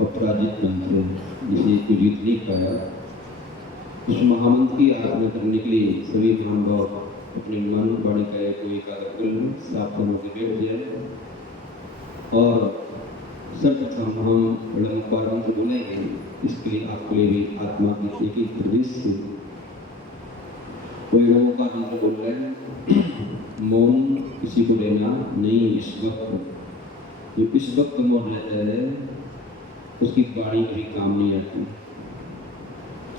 अपराजित मंत्र जिसे कोई जीत नहीं पाया, उस महामंत्र की आराधना करने के लिए सभी महानुभाव अपने मन वाणी का कोई एकाग्र सावधान होकर बैठ जाए और सर्वप्रथम हम अलंकार मंत्र बोलेंगे। इसके लिए आपके लिए भी आत्मा की एक एक प्रदेश से कोई अलंकार मंत्र बोल रहे हैं। मौन किसी को लेना नहीं इस वक्त, जो इस वक्त मौन लेता है उसकी वाणी भी काम नहीं आती।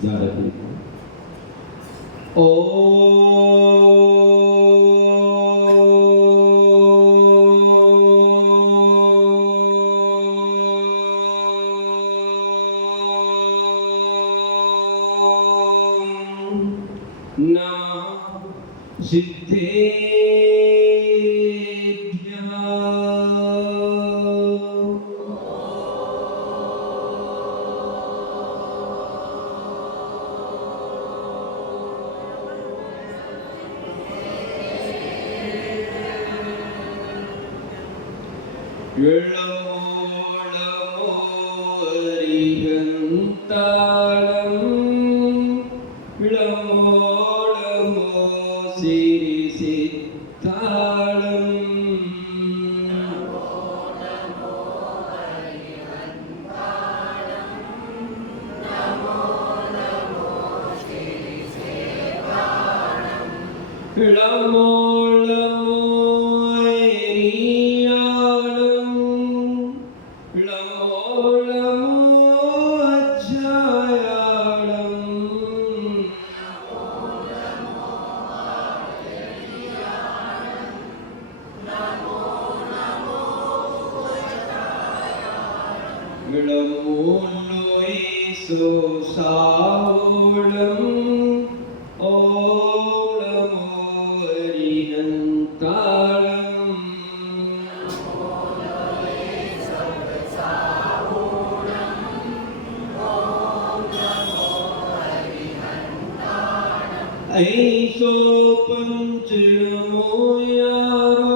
ध्यान रखिए। ऐसो पंच मोयारो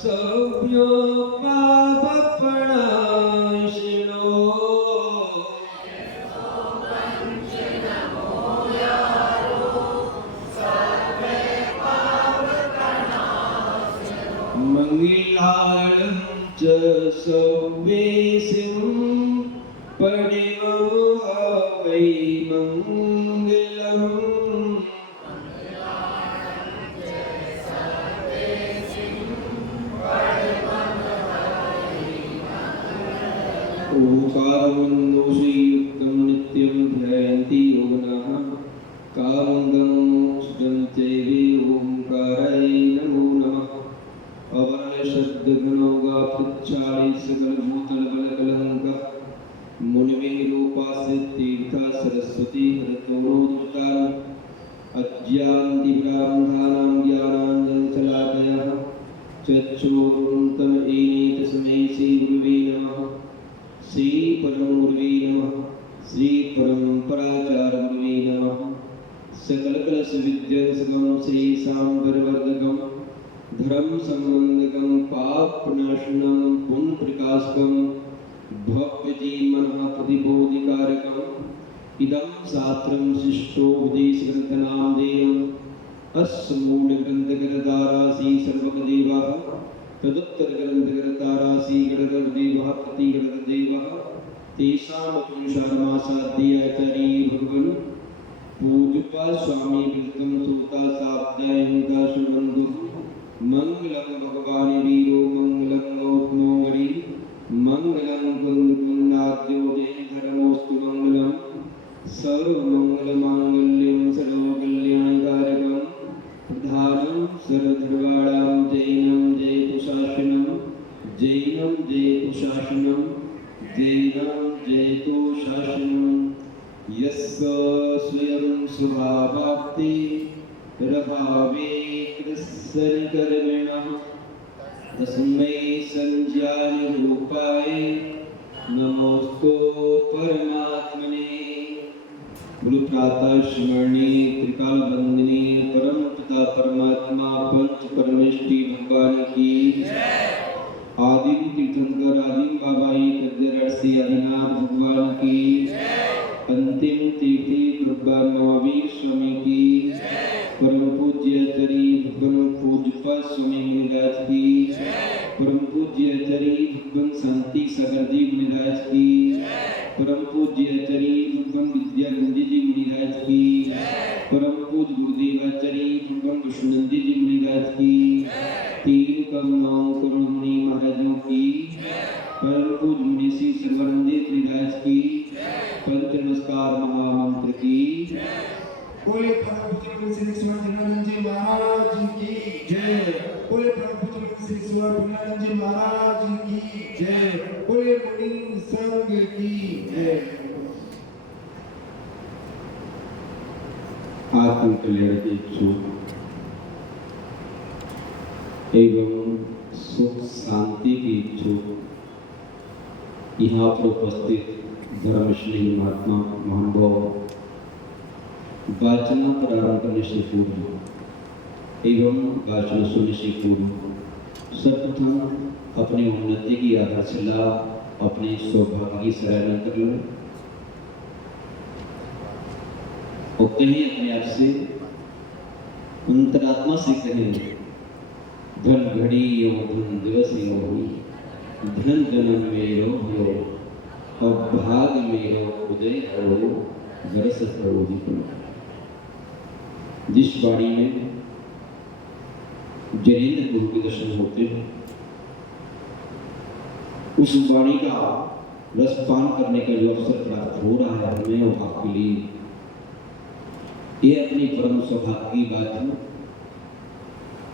सभ्यो पाप प्रणाशिनो। मंगलालं च सवेसिं परिवो वै मंगलम्। ओंकारमन्दोषयुक्तं नित्यं ध्यायन्ति योगिनः कामं मोक्षं ओंकाराय नमो नमः। अवर्णशब्दघनौघापृच्छाली सकलभूतलबलकलङ्कः मुनिमेरूपास्य तीर्था सरस्वती हरतोरुतान् अज्ञानतिब्राह्मणानां ज्ञानाञ्जनशलाकया चक्षुरुन्मिलितं तस्मै श्रीगुरुवे नमः। श्री परम गुरुवे नमः। श्री परम्पराचार्य गुरुवे नमः। सकल कलश विद्यासगम श्री सांबरवर्धकम धर्म संबंधकम पाप प्रणाशनम पुण्य प्रकाशकम भव्य जीवनः प्रतिबोधिकारकम इदं शास्त्रं शिष्टोपदेश ग्रंथनामधेयम् अस्य मूल ग्रंथकर्तारासि सर्वदेवः तदुत्तर ग्रंथकर्तारासि गणदेवः प्रतिगणदेवः तेषां पुरुषार्थमासाध्याचार्य भगवान् पूज्यपाद स्वामी विरतम श्रोता साप्ताहिका सुबंधु मंगलम भगवान वीरो मंगलम गौतमो गणि मंगलम कुंदकुंदाद्यो जय धर्मोस्तु मंगलम सर्वमंगलमांगल्यं सर्वकल्याणकारकं प्रधानं सर्वधर्माणां जैनं जयतु शासनं जयतु शासनं यस्य स्वयं स्वभावाप्ति रभावे कृत्सर्गकर्मिणः तस्मै संज्ञाय रूपाय नमोस्तु परमात्मने। गुरु प्रातः स्मरणे त्रिकाल वंदने परम पिता परमात्मा पंच परमेष्टि भगवान की आदिम तीर्थंकर आदिम भगवं शांति सागर जी मुनिराज की, परम पूज्य आचार्य भगवं विद्यानंद जी मुनिराज की, परम पूज्य गुरुदेव आचार्य भगवं विष्णुनंद जी मुनिराज की, तीन करुणाओं करुणमणि महाराजों की, परम पूज्य मुनि श्री सर्वानंद मुनिराज की, पंच नमस्कार महामंत्र की। बोले परम पूज्य श्री स्वामीनारायण जी महाराज की जय। बोले परम पूज्य श्री स्वामीनारायण जी महाराज की जय। बोले मुनि संघ की जय। आत्म कल्याण के इच्छुक एवं सुख शांति की इच्छुक यहाँ पर उपस्थित धर्मश्री महात्मा महानुभाव वाचना प्रारंभ करने से पूर्व एवं वाचना सुनने से पूर्व सर्वप्रथम अपनी उन्नति की आधारशिला अपने सौभाग्य की सराहना कर लो और कहीं अपने आप से अंतरात्मा से कहें, धन घड़ी एवं धन दिवस धन जन्म मेरो हो और भाग मेरो उदय हो बरस करो। जिस वाणी में जैन गुरु के दर्शन होते हैं, उस वाणी का रसपान करने का जो अवसर प्राप्त हो रहा है हमें और आपके लिए, ये अपनी परम सौभाग्य की बात है।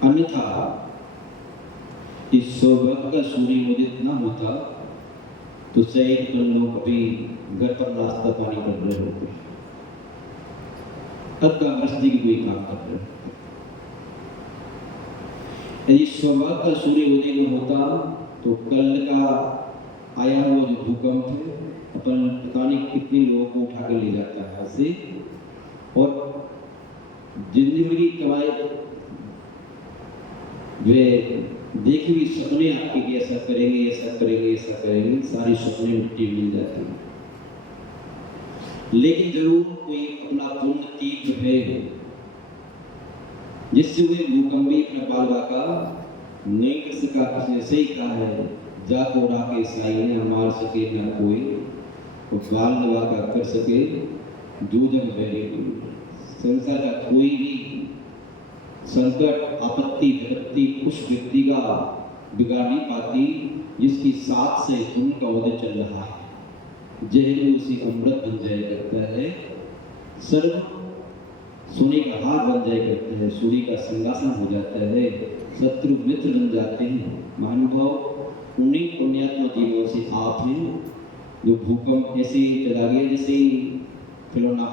अन्यथा इस सौभाग्य का सूर्य उदित न होता तो शायद लोग अभी घर पर नाश्ता पानी कर रहे होते, गृहस्थी की कोई काम कर रहे होते। यदि सौभाग्य का सूर्य उदय न होता तो कल का आया हुआ जो भूकंप है अपन पता नहीं कितने लोगों को उठा कर ले जाता है से, और जिंदगी कमाए वे देखी हुई सपने आपके कि ऐसा करेंगे ऐसा करेंगे ऐसा करेंगे, सारी सपने मिट्टी मिल जाती हैं। लेकिन जरूर कोई अपना पुण्य तीर्थ है जिससे वे भूकंपी अपना बालवा का नहीं कर सका, किसने सही कहा है, जाको राके साई ने मार सके न कोई और बाल लगा का कर सके जो जग बैरे कोई। संसार का कोई भी संकट आपत्ति विपत्ति उस व्यक्ति का बिगाड़ नहीं पाती जिसकी साथ से उनका उदय चल रहा है। जहर उसी अमृत बन जाया करता है, सर्व सोने का हार बन जाया करता है, सूर्य का सिंहासन हो जाता है, शत्रु मित्र बन जाते हैं। महानुभाव उन्हीं पुण्यात्मा जीवों से आप हैं जो भूकंप ऐसे चला गया जैसे खिलौना।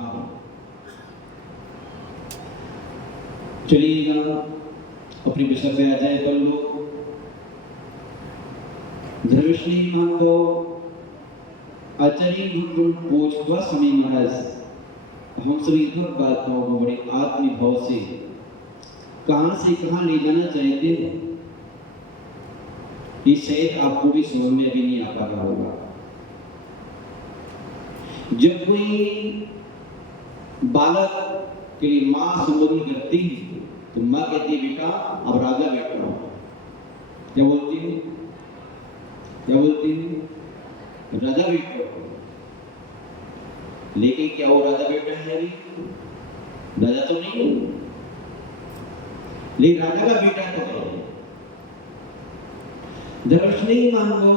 चलिएगा अपने विषय पे आ जाए पर लोग धर्मश्री महानुभाव आचार्य पूज्य स्वामी महाराज हम सभी बातों को बड़े आत्मभाव से कहां ले जाना चाहते हैं ये शायद आपको भी समझ में अभी नहीं आ पा रहा होगा। जब कोई बालक के लिए माँ संबोधन करती है तो माँ कहती है बेटा अब राजा बैठ रहा। क्या बोलती है? क्या बोलती है? राजा बैठ रहा। लेकिन क्या वो राजा बैठा है? राजा तो नहीं, लेकिन राजा का बेटा तो है। दर्शनीय मानो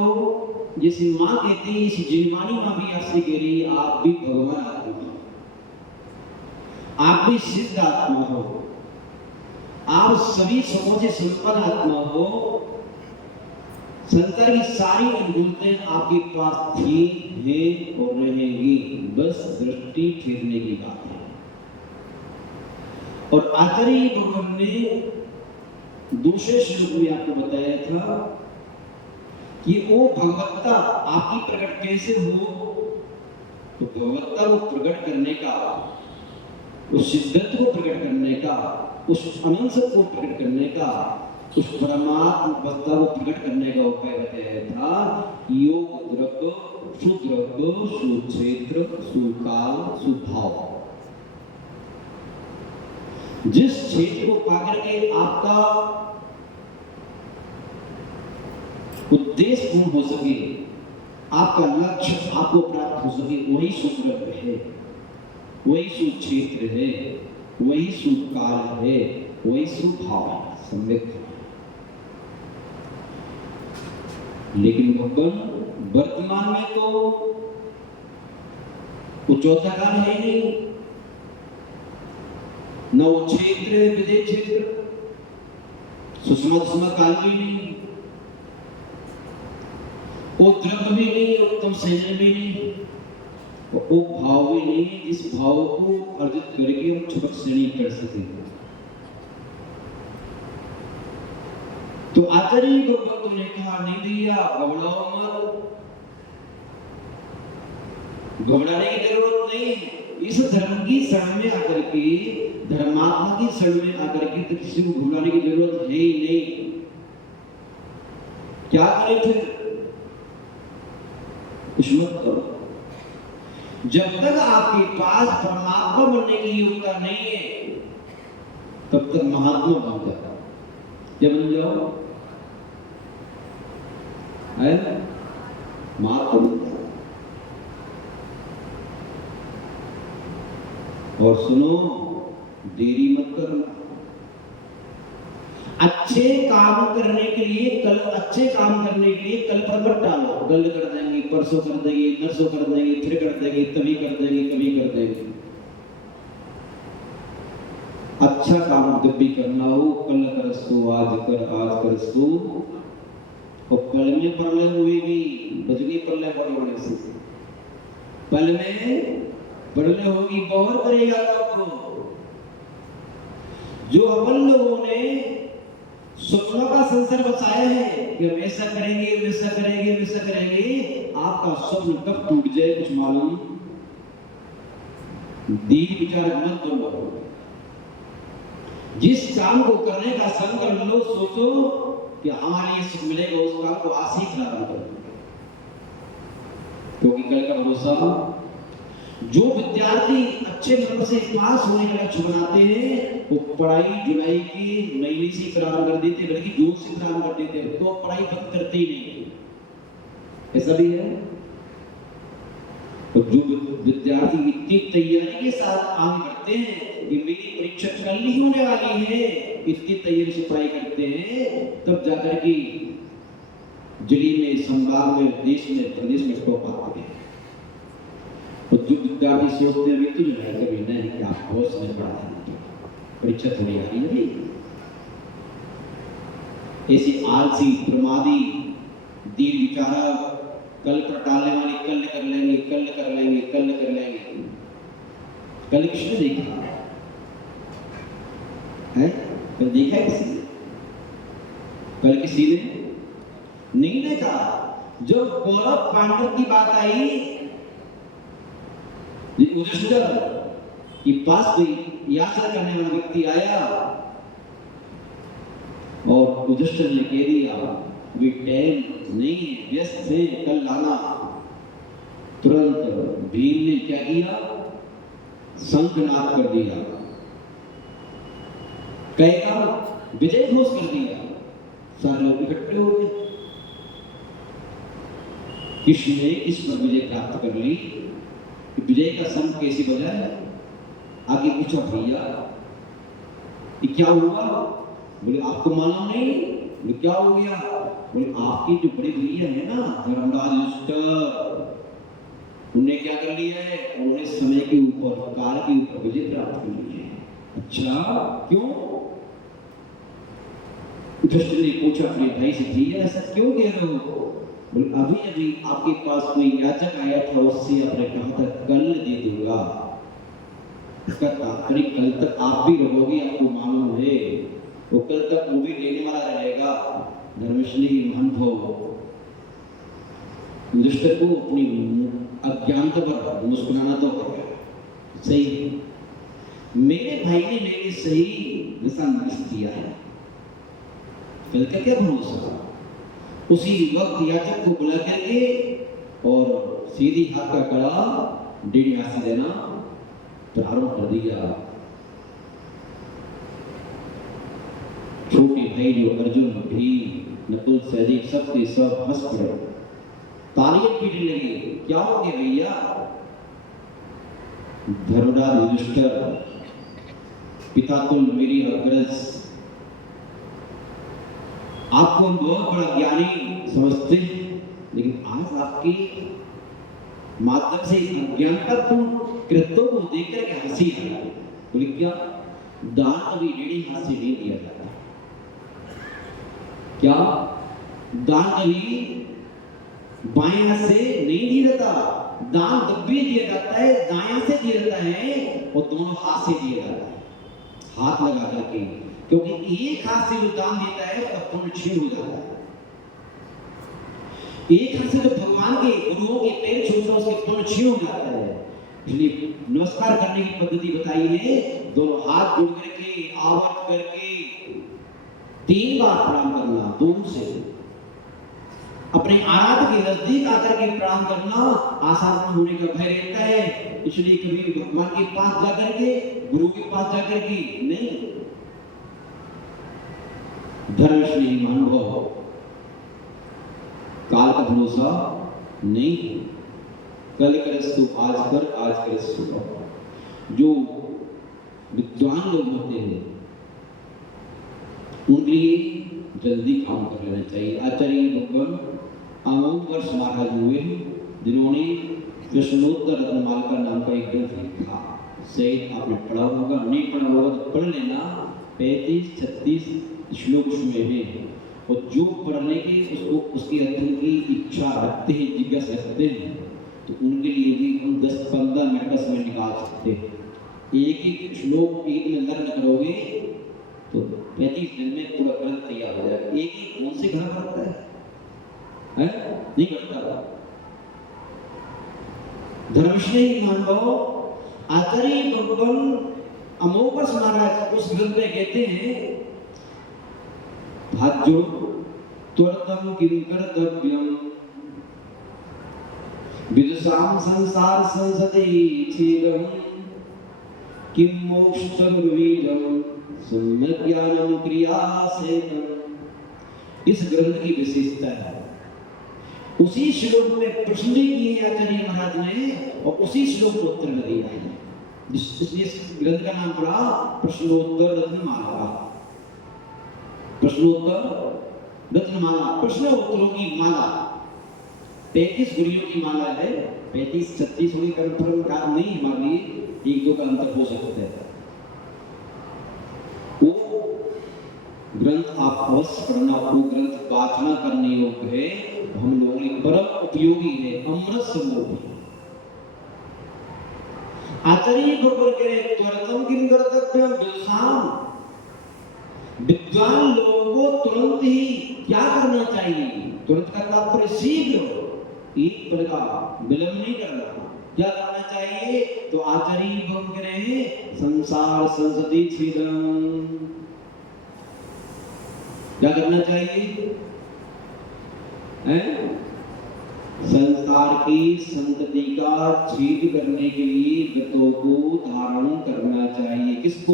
जैसे माँ कहती है, इस जिनमानी माँ भी आपसे कह रही है आप भी भगवान आत्मा, आप भी सिद्ध आत्मा हो, आप सभी सुखों से संपन्न आत्मा हो। संसार की सारी अनुकूलताएं आपके पास थी, हैं और रहेंगी, बस दृष्टि फेरने की बात है। और आचार्य भगवान ने दूसरे श्लोक में आपको बताया था कि वो भगवत्ता आपकी प्रकट कैसे हो, तो भगवत्ता को प्रकट करने का, उस सिद्धत्व को प्रकट करने का, उस अनंत को प्रकट करने का, उस परमात्मा अवस्था को प्रकट करने का उपाय बताया था योग द्रव्य सुद्रव्य सुक्षेत्र सुकाल सुभाव। जिस क्षेत्र को पाकर के आपका उद्देश्य पूर्ण हो सके, आपका लक्ष्य आपको प्राप्त हो सके, वही सुद्रव्य है, वही सुक्षेत्र है, वही सुकाल है, वही सुभाव है, सम्यक है। लेकिन भगवान वर्तमान में तो वो चौथा काल है नहीं, न वो क्षेत्र है विदेश क्षेत्र, सुषमा काल भी नहीं, वो द्रव्य भी नहीं, उत्तम सैन्य भी नहीं, वो भाव भी नहीं जिस भाव को अर्जित करके हम छपक श्रेणी कर सके। तो आचार्य भगवत ने कहा नहीं दिया, घबराओ मत, घबराने की जरूरत नहीं। इस धर्म की शरण में आकर के, धर्मात्मा की शरण में आकर के तो किसी को घबराने की जरूरत है ही नहीं। क्या करें फिर? कुछ मत करो। जब तक आपके पास परमात्मा बनने की योग्यता नहीं है, तब तक महात्मा बन जाओ। क्या बन जाओ? है महात्मा बन जाओ। और सुनो, देरी मत करना। अच्छे काम करने के लिए कल, अच्छे काम करने के लिए कल पर मत डालो। कल कर देंगे, परसों कर देंगे, नरसों कर देंगे, फिर कर देंगे, तभी कर देंगे, कभी कर देंगे। अच्छा काम जब भी करना हो, कल कर सो, आज कर सो। और पल में परले हुए भी बजनी परले पड़ने से, पल में परले होगी बहुत करेगा आपको। जो अपन लोगों ने स्वप्नों का संसार बसाया है कि हम ऐसा करेंगे, वैसा करेंगे, वैसा करेंगे, आपका स्वप्न कब टूट जाए कुछ मालूम। दीन विचार मत बनो। जिस काम को करने का संकल्प लो, सोचो कि हमारे लिए सुख मिलेगा, उस काम को आज ही प्रारंभ करो, क्योंकि कल का भरोसा। जो विद्यार्थी अच्छे नंबर से पास होने का लक्ष्य बनाते हैं, वो पढ़ाई जुलाई की महीने से प्रारंभ कर देते, बल्कि जून से प्रारंभ कर देते, तो पढ़ाई बंद करते ही नहीं। ऐसा भी है। तो जो विद्यार्थी इतनी तैयारी के साथ आगे बढ़ते हैं कि मेरी परीक्षा कल ही होने वाली है, इतनी तैयारी से पढ़ाई करते हैं, तब जाकर के जिले में, संभाग में, देश में, प्रदेश में टॉप आते हैं। तो जो विद्यार्थी सोचते हैं अभी तो जो है कभी नहीं कि आप बहुत समय पढ़ा है, परीक्षा थोड़ी आ रही है, ऐसी आलसी, प्रमादी, दीर विचारा, कल पर टालने वाली, कल कर लेंगे, कल कर लेंगे, कल कर लेंगे। कल किसने देखा है? कल देखा है किसी ने? कल किसी ने नहीं देखा। जब कौरव पांडव की बात आई, युधिष्ठिर के पास कोई यात्रा करने वाला व्यक्ति आया और युधिष्ठिर ने कह दिया वे टाइम नहीं है, व्यस्त है, कल लाना। तुरंत भीम ने क्या किया? शंखनाद कर दिया, कहेगा विजय घोष कर दिया। सारे लोग इकट्ठे हो गए। किसने इस पर विजय प्राप्त कर ली? विजय का शंख कैसे बजाया? आगे पूछा भैया ये क्या हुआ? बोले आपको मालूम नहीं? बोले क्या हो गया? बोले आपकी जो बड़े भैया है ना धर्मराज युधिष्ठिर, उन्हें क्या कर लिया है? उन्होंने समय के ऊपर, काल के ऊपर विजय प्राप्त कर ली है। अच्छा क्यों? युधिष्ठिर ने पूछा अपने भाई से, भैया ऐसा क्यों कह रहे हो? बोले अभी अभी आपके पास कोई याचक आया था, उससे आपने कहा था कल दे दूंगा। इसका तात्पर्य कल तक आप भी रहोगे, आपको मालूम है। वो कल तक वो भी लेने वाला रहेगा। धर्मश्री महान भाव युधिष्ठिर को अपनी अज्ञानता पर मुस्कुराना तो सही, मेरे भाई ने मेरे सही दिशा निर्देश दिया है, कल का क्या भरोसा। उसी वक्त याचक को बुला करके और सीधी हाथ का कड़ा डेढ़ हाथ से देना प्रारंभ कर दिया। छोटे भाई जो अर्जुन भी नकुल सहदेव सब के सब हंस पड़े, तालियां पीटने लगी। क्या हो गया भैया? धर्मराज युधिष्ठिर पिता तुल मेरी अग्रज, आपको हम बहुत बड़ा ज्ञानी समझते हैं, लेकिन आज आपके माध्यम से अज्ञानतापूर्ण कृत्यों को देख कर हंसी आ रही है। बोले क्या? दान कभी टेढ़े हाथ से नहीं दिया जाता। क्या? दान कभी बाएं हाथ से नहीं दिया जाता। दान तब भी दिया जाता है, दाएं से दिया जाता है और दोनों हाथ से दिया जाता है, हाथ लगा करके, क्योंकि एक हाथ से जो दान देता है उसका पुण्य क्षीण हो जाता है। एक हाथ से जो भगवान के गुरुओं के पैर छूता है उसके पुण्य क्षीण हो जाता है। इसलिए नमस्कार करने की पद्धति बताई है, दोनों हाथ जोड़ करके आवर्त करके 3 बार प्रणाम करना, दूर से अपने आराध्य के नजदीक आकर के प्रणाम करना आसान होने का भय रहता है। इसलिए कभी भगवान के पास जाकर के, गुरु के पास जाकर के नहीं। धर्मश्री महानुभाव, काल का भरोसा नहीं, कल करस्तु आज कर, आज करस्तु कल। जो विद्वान लोग होते हैं उनके लिए जल्दी काम कर लेना चाहिए। आचार्य भगवान अमोघ वर्ष महाराज हुए, जिन्होंने कृष्णोत्तर रत्नमालिका नाम का एक ग्रंथ लिखा। शायद आपने पढ़ा होगा, नहीं पढ़ा होगा तो पढ़ लेना। 35-36 श्लोक उसमें है, और जो पढ़ने की उसको उसके अध्ययन की इच्छा रखते हैं, जिज्ञासा रखते हैं, तो उनके लिए भी हम 10-15 मिनट का समय निकाल सकते हैं। एक श्लोक एक दिन लर्न करोगे तो 35 दिन में पूरा ग्रंथ तैयार हो जाएगा। एक ही कौन से घर करता है? नहीं करता। धर्मश्री मानव आचार्य भगवान अमोघ वर्ष महाराज उस ग्रंथ में कहते हैं, हाथ जोड़, त्वरतम किम कर्तव्यम विदुषाम संसार संसदि छेदम किम मोक्षम बीजम सम्यक् ज्ञानम क्रिया सेतम। इस ग्रंथ की विशेषता है, उसी श्लोक में प्रश्न किए आचार्य महाराज ने और उसी श्लोक को उत्तर दिया है। इसलिए इस ग्रंथ का नाम पड़ा प्रश्नोत्तर रत्नमाला। प्रश्नोत्तर रत्नमाला, प्रश्न उत्तरों की माला। 35 गुरुओं की माला है। 35-36 होगी कंफर्म का नहीं, हमारे लिए 1-2 का अंतर हो सकता है। वो ग्रंथ आप अवश्य पढ़ना, वो ग्रंथ वाचना करने योग्य है, हम लोगों के परम उपयोगी है, अमृत समूह। आचार्य भगवान कह रहे त्वरतम किम कर्तव्यम विदुषाम, विद्वान लोगों को तुरंत ही क्या करना चाहिए? तुरंत का तात्पर्य शीघ्र, एक पल का विलंब नहीं करना। क्या करना चाहिए? तो आचार्य भगवान कह रहे हैं संसार संसदि छेदम। क्या करना चाहिए? संसार की संतति का छेद करने के लिए व्रतों को धारण करना चाहिए। किसको?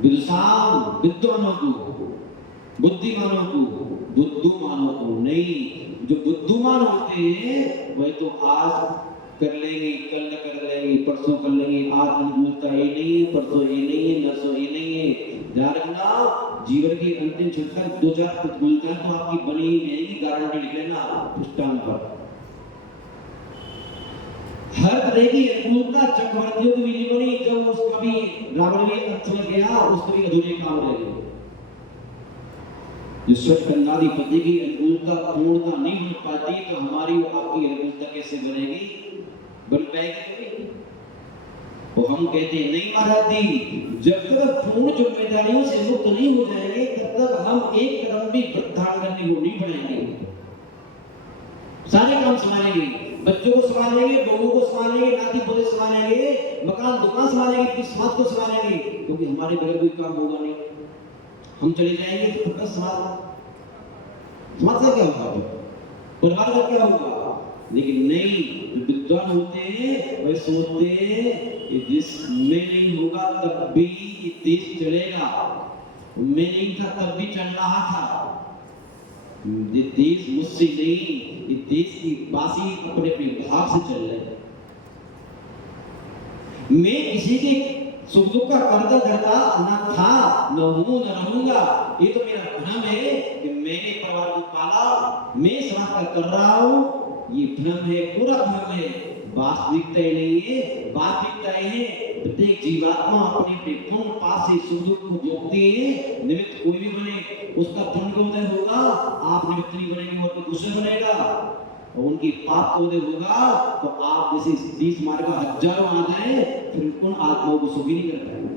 विदुषाम, विद्वानों को, बुद्धिमानों को, बुद्धुमानों को नहीं। जो बुद्धिमान होते हैं वह तो आज कर लेंगे, कल कर लेंगे, परसों कर लेंगे, आज अनुकूलता ये नहीं है, परसों ये नहीं है, नसों ये नहीं है। ध्यान रखना, जीवन की अंतिम क्षण तक 2-4 प्रतिकूलताएं तो आपकी बनी ही रहेगी, गारंटी लिख लेना पुष्टान पर। हर तरह की अनुकूलता चक्रवर्तियों की भी नहीं बनी, जब उसका भी रावण भी अंत में गया, उसको भी अधूरे काम रह गए। जो स्वच्छंदाधिपति की अनुकूलता पूर्णता नहीं बन पाती, तो हमारी और आपकी अनुकूलता कैसे बनेगी? बन पाएगी? और हम कहते हैं नहीं महाराज जी, जब तक पूर्ण जिम्मेदारियों से मुक्त नहीं हो जाएंगे तब तक हम एक कदम भी धारण करने को नहीं बढ़ाएंगे। सारे काम संभालेंगे, बच्चों को संभालेंगे, बहू को संभालेंगे, नाती पोते संभालेंगे, मकान दुकान संभालेंगे, समाज को संभालेंगे, क्योंकि हमारे बगैर कोई काम होगा नहीं। हम चले जाएंगे तो फिर समाज का क्या होगा? परिवार का क्या होगा? लेकिन नहीं, जो विद्वान होते हैं वे सोचते हैं कि जिस में नहीं होगा तब भी ये देश चलेगा, में नहीं था तब भी चल रहा था, ये देश मुझसे नहीं, ये देश की वासी अपने अपने भाग से चल रहे हैं। मैं किसी के सुख दुख का कर्जा धरता न था, न हूं, न रहूंगा। ये तो मेरा भ्रम है कि मैंने परिवार को पाला, मैं समाज का कर रहा हूं। ये भ्रम है, पूरा भ्रम है, वास्तविकता ही नहीं है। वास्तविकता है प्रत्येक जीवात्मा अपने अपने पूर्ण पास से सुख दुख को भोगती है। निमित्त कोई भी बने उसका पुण्य का उदय होगा, आप निमित्त नहीं बनेंगे और कोई दूसरा बनेगा, और उनकी पाप का उदय होगा तो आप जैसे 30 मार्ग का हजारों आ जाए फिर उन आत्माओं को सुखी नहीं कर पाएंगे।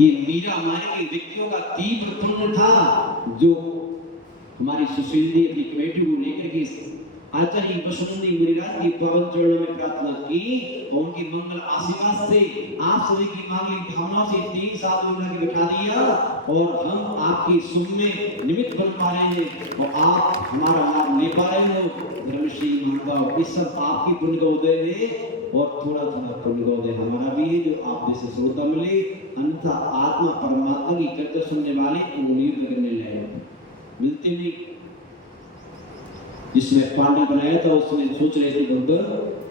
ये मीरा माने के व्यक्तियों का तीव्र पुण्य था, जो हमारी सुशील जी अपनी कमेटी को लेकर के आचार्य वसुंधरी मुनिराज की पावन चरणों में प्रार्थना की और उनकी मंगल आशीर्वाद से आप सभी की मांगली भावना से 3 साल उन्होंने के बिठा दिया और हम आपकी सुख में निमित्त बन पा रहे हैं और आप हमारा लाभ ले पा रहे हो। धर्मश्री महानुभाव, इस सब आपकी पुण्य का उदय है और थोड़ा थोड़ा पुण्य का उदय हमारा भी है जो आप जैसे श्रोता मिले। अन्यथा आत्मा परमात्मा की कथा सुनने वाले उंगलियों पकड़ने लगे मिलते नहीं। जिसने पांडे बनाया था उसने सोच रहे थे भगवान,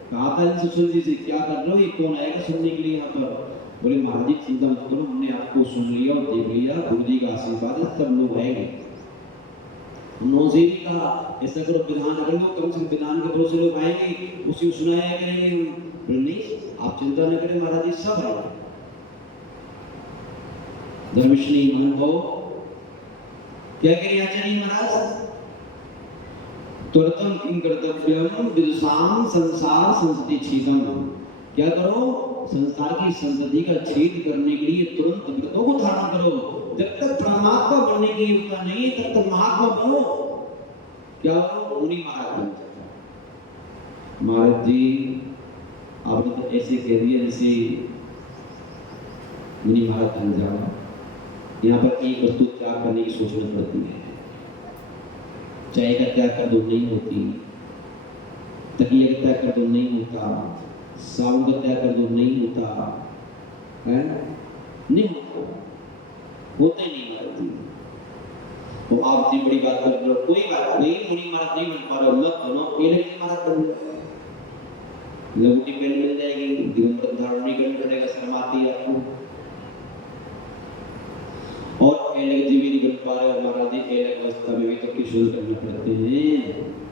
कहा था इनसे सुन जी से क्या कर रहे हो, ये कौन आएगा सुनने के लिए यहाँ पर। बोले महाराज जी चिंता मत करो, हमने आपको सुन लिया और देख लिया, गुरु जी का आशीर्वाद है, सब लोग आएंगे। उन्होंने भी कहा ऐसा करो विधान कर लो, कम से कम विधान के भरोसे लोग आएंगे, उसी को सुनाया करेंगे हम। बोले नहीं आप चिंता न करें महाराज जी, सब आएंगे। धर्मश्री महानुभाव क्या करें आचार्य महाराज, तुरतम किं कर्तव्यम विदुषाम संसार संसति छेदम। क्या करो, संसार की संतति का छेद करने के लिए तुरंत व्रतों को धारण करो। जब तक परमात्मा बनने की योग्यता नहीं तब तक महात्मा बनो। क्या करो, मुनि महाराज बन जाता। महाराज जी आपने तो ऐसे कह दिया जैसे मुनि महाराज बन जाओ। यहाँ पर एक वस्तु त्याग करने की सोचना पड़ती है। चाय का त्याग कर दो नहीं होती, तकिया का त्याग कर दो नहीं होता, साबुन का त्याग कर दो नहीं होता है, नहीं होता, होते नहीं महाराज। तो आप इतनी बड़ी बात कर रहे हो, कोई बात नहीं, मुनि महाराज नहीं बन पा रहे हो, मत बनो, पहले महाराज बन जाओ, लंगोटी पहन मिल जाएगी, दिगंबर धारण नहीं करना पड़ेगा, शर्म आती है आपको। और एलग जी भी नहीं बन पा रहे हो महाराज जी, एलग अवस्था में भी तो किशोर करना पड़ते हैं,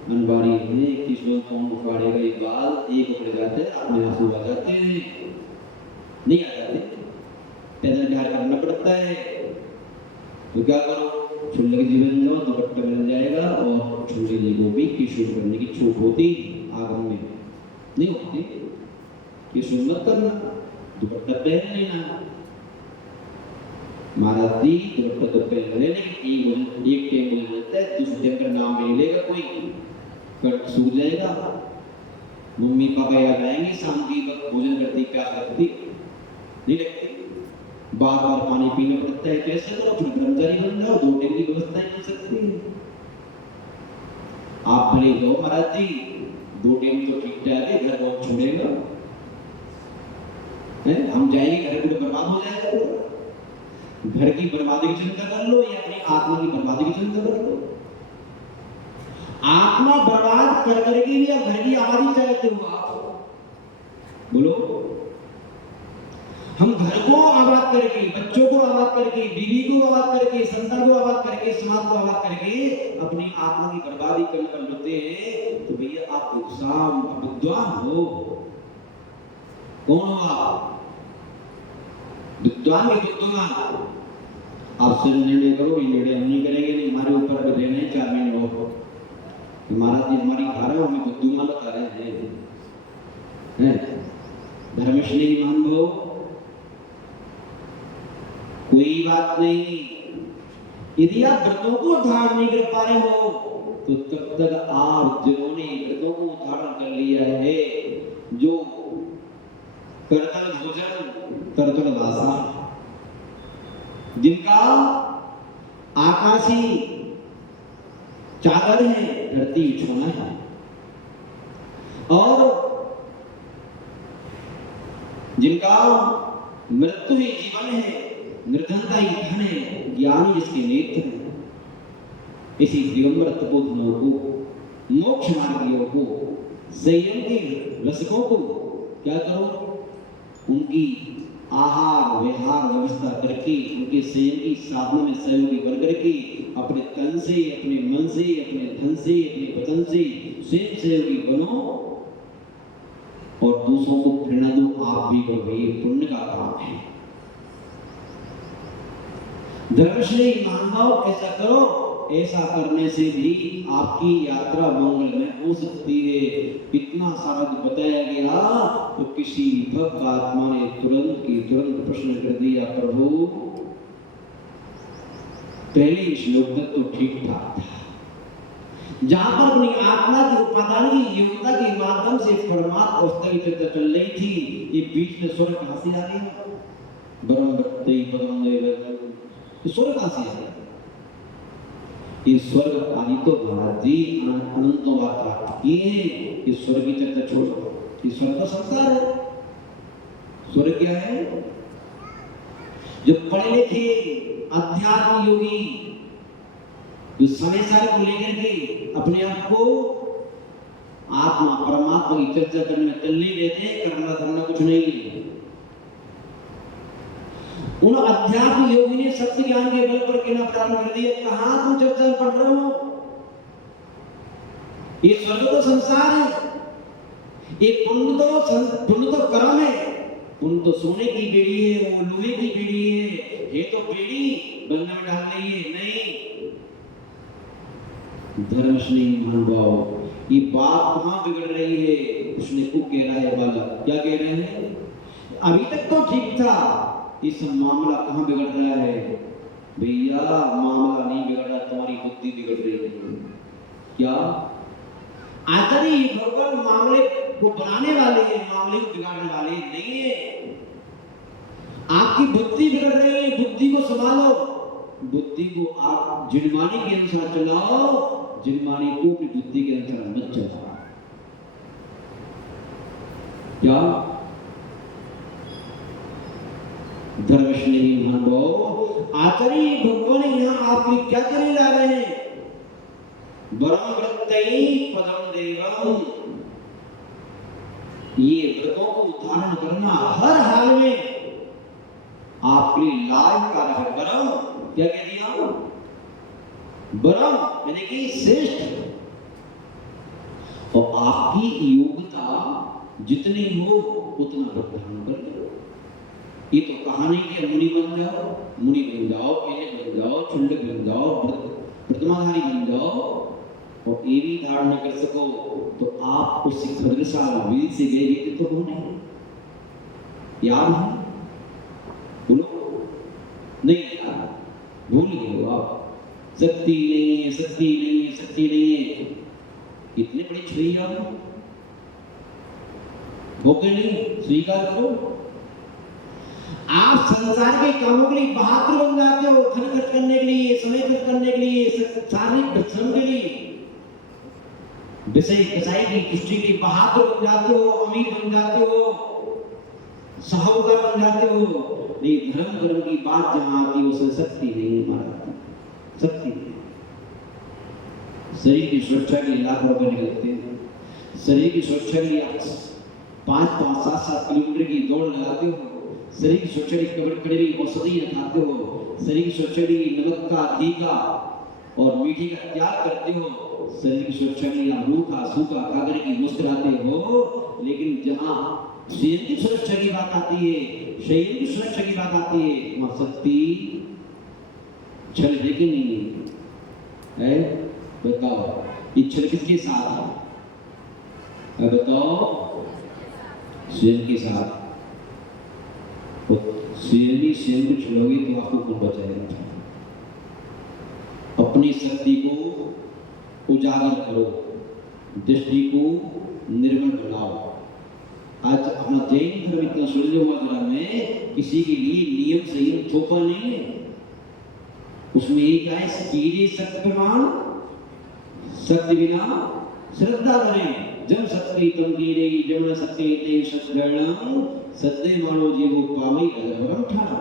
अनबारी है, किशोर कौन उखाड़ेगा एक बाल, एक उखड़ जाते हैं, अपने आंसू आ जाते हैं, नहीं आ जाते, पैदल बिहार करना पड़ता है। तो क्या करो, छुल्ले के जीवन जाओ, दुपट्टा मिल जाएगा और छुल्ले जी को भी किशोर करने की छूट होती आगम में नहीं होती। किशोर मत करना, दुपट्टा पहन लेना महाराज जी, दुपट्टा तो पहन ले, लेकिन एक टेम मुझे मिलता है, दूसरे टेम का नाम नहीं लेगा कोई, कट सूख जाएगा। मम्मी पापा याद आएंगे, शाम की वक्त भोजन करती प्यास लगती नहीं लगती, बार बार पानी पीना पड़ता है, कैसे करो, फिर कर्मचारी बन जाओ, 2 टाइम की व्यवस्था नहीं हो सकती। आप भले जाओ महाराज जी, 2 टाइम तो ठीक ठाक है, घर कौन छोड़ेगा, हम जाएंगे घर पूरा बर्बाद हो जाएगा। घर की बर्बादी की चिंता कर लो या अपनी आत्मा की बर्बादी की चिंता कर लो। आत्मा बर्बाद कर करके भी अब घर की आबादी चाहते हो आप, बोलो। हम घर को आबाद करके, बच्चों को आबाद करके, बीवी को आबाद करके, संतान को आबाद करके, समाज को आबाद करके अपनी आत्मा की बर्बादी कर लेते हैं, तो भैया आप विद्वान हो। कौन हो आप? विद्वान के विद्वान। आप सिर्फ निर्णय करो, ये निर्णय हम नहीं करेंगे, नहीं हमारे ऊपर अगर रहना है 4 महीने और महाराज जी हमारी खा रहे हो, हमें बुद्धिमान बता रहे हैं। धर्मश्री महानुभाव, कोई बात नहीं, यदि आप व्रतों को धारण नहीं कर पा रहे हो तो तब तक आप जिन्होंने व्रतों को धारण कर लिया है, जो करतल भोजन तरतल वासा, जिनका आकाशी चादर है, धरती बिछोना है, और जिनका मृत्यु ही जीवन है, निर्धनता ही धन है, ज्ञानी जिसके नेत्र है, इसी दिगंबर तपोधनों को, मोक्ष मार्गियों को, संयम के रसकों को क्या करो, उनकी आहार विहार व्यवस्था करके, उनके संयम की साधना में सहयोगी बन करके अपने तन से, अपने मन से, अपने धन से, अपने वचन से स्वयं सहयोगी बनो और दूसरों को प्रेरणा दो, आप भी करो। ये पुण्य का काम है। धर्मश्री महानुभाव ऐसा करो, ऐसा करने से भी आपकी यात्रा मंगलमय हो सकती है। इतना सारा बताया गया तो किसी भक्त आत्मा ने तुरंत प्रश्न कर दिया, प्रभु पहले श्लोक तक तो ठीक ठाक था, जहां पर अपनी आत्मा की उपादान की योग्यता के माध्यम से परमात्मा अवस्था की चर्चा चल रही थी, ये बीच में स्वर्ग कहां से आ गया? ब्रह्मवत्ते पदम देव, स्वर्ग कहां से आ गया? ये स्वर्ग आदि तो महाराज जी अनंत बात प्राप्त किए हैं। इस स्वर्ग की चर्चा छोड़ो, इस स्वर्ग का संसार है। स्वर्ग क्या है? जो पढ़े लिखे अध्यात्म योगी, जो समय सारे को लेकर के अपने आप को आत्मा परमात्मा की चर्चा करने में चल नहीं रहते हैं, करना धरना कुछ नहीं है। उन अध्यात्म योगी ने सत्य ज्ञान के बल पर कहना प्रारंभ कर दिया, कहां तुम चर्चा पढ़ रहे हो? ये स्वर्ग तो संसार है, ये पुण्य तो कर्म है। पुण्य तो सोने की बेड़ी है, वो लोहे की बेड़ी है, ये तो बेड़ी बंधन में डाल रही है। नहीं, धर्मश्री महानुभाव, ये बात कहां बिगड़ रही है? उसने को कह रहा है बालक, क्या कह रहे हैं? अभी तक तो ठीक था, इस मामला कहां बिगड़ रहा है? भैया मामला नहीं बिगड़ रहा, तुम्हारी बुद्धि बिगड़ रही है। क्या आचार्य भगवान मामले को बनाने वाले हैं, मामले को बिगाड़ने वाले नहीं है। आपकी बुद्धि बिगड़ रही है, बुद्धि को संभालो, बुद्धि को आप जिनमानी के अनुसार चलाओ, जिनमानी को अपनी बुद्धि के अनुसार मत चलाओ। क्या धर्मश्री महानुभाव, आचार्य भगवान यहाँ आपके क्या करने जा रहे हैं? ब्रह्मवृत्तै पदम देवम, ये व्रतों को धारण करना हर हाल में आपके लिए लाभकारक है। ब्रह्म क्या कह दिया? ब्रह्म यानी कि श्रेष्ठ, और आपकी योग्यता जितनी हो उतना व्रत धारण कर लो। ये तो कहा नहीं कि मुनि बन जाओ, मुनि बन जाओ, केले बन जाओ, चुंडक बन जाओ, प्रतिमाधारी बन जाओ, और ये भी धारण न कर सको तो आप उस 15 साल वीर से गए तो हो नहीं, याद है? बोलो नहीं यार, भूल गए हो आप। शक्ति नहीं है, शक्ति नहीं है, शक्ति नहीं है, इतने बड़े छुईया हो गए नहीं, स्वीकार करो। आप संसार के कामों के लिए बहादुर बन जाते हो, धन खर्च करने के लिए, समय खर्च करने के लिए, शारीरिक परिश्रम के लिए, विषय कसाई की दृष्टि के लिए बहादुर बन जाते हो, अमीर बन जाते हो, साहूकार बन जाते हो। नहीं, धर्म कर्म की बात जहां आती है उसमें शक्ति नहीं मारती, शक्ति नहीं। शरीर की सुरक्षा के लिए लाखों रुपए निकलते हैं, शरीर की सुरक्षा के लिए आप 5-5, 7-7 किलोमीटर की दौड़ लगाते हो, शरीर की सुरक्षा के लिए कड़वी औषधि खाते हो, शरीर की सुरक्षा के लिए नमक का, घी का और मीठी का त्याग करते हो, शरीर की सुरक्षा के लिए आप रूखा सूखा कागज की मुस्कुराते हो। लेकिन जहां शरीर की सुरक्षा की बात आती है, शरीर की सुरक्षा की बात आती है, वहां शक्ति छल है कि नहीं है? बताओ, ये छल किसके साथ है? बताओ, स्वयं के साथ। स्वयं को छुड़ोगे तो आपको कौन बचाएगा? अपनी शक्ति को उजागर करो, दृष्टि को निर्मल बनाओ। आज अपना जैन धर्म इतना सुलझा हुआ धर्म है, किसी के लिए नियम संयम थोपा नहीं है। उसमें एक है कीरे सत्य प्रमाण, सत्य बिना श्रद्धा करें। जब सत्य तम कीरे जब सत्य ते सत्गणम सत्य मानो जीवो पावई अधर्म ठाना।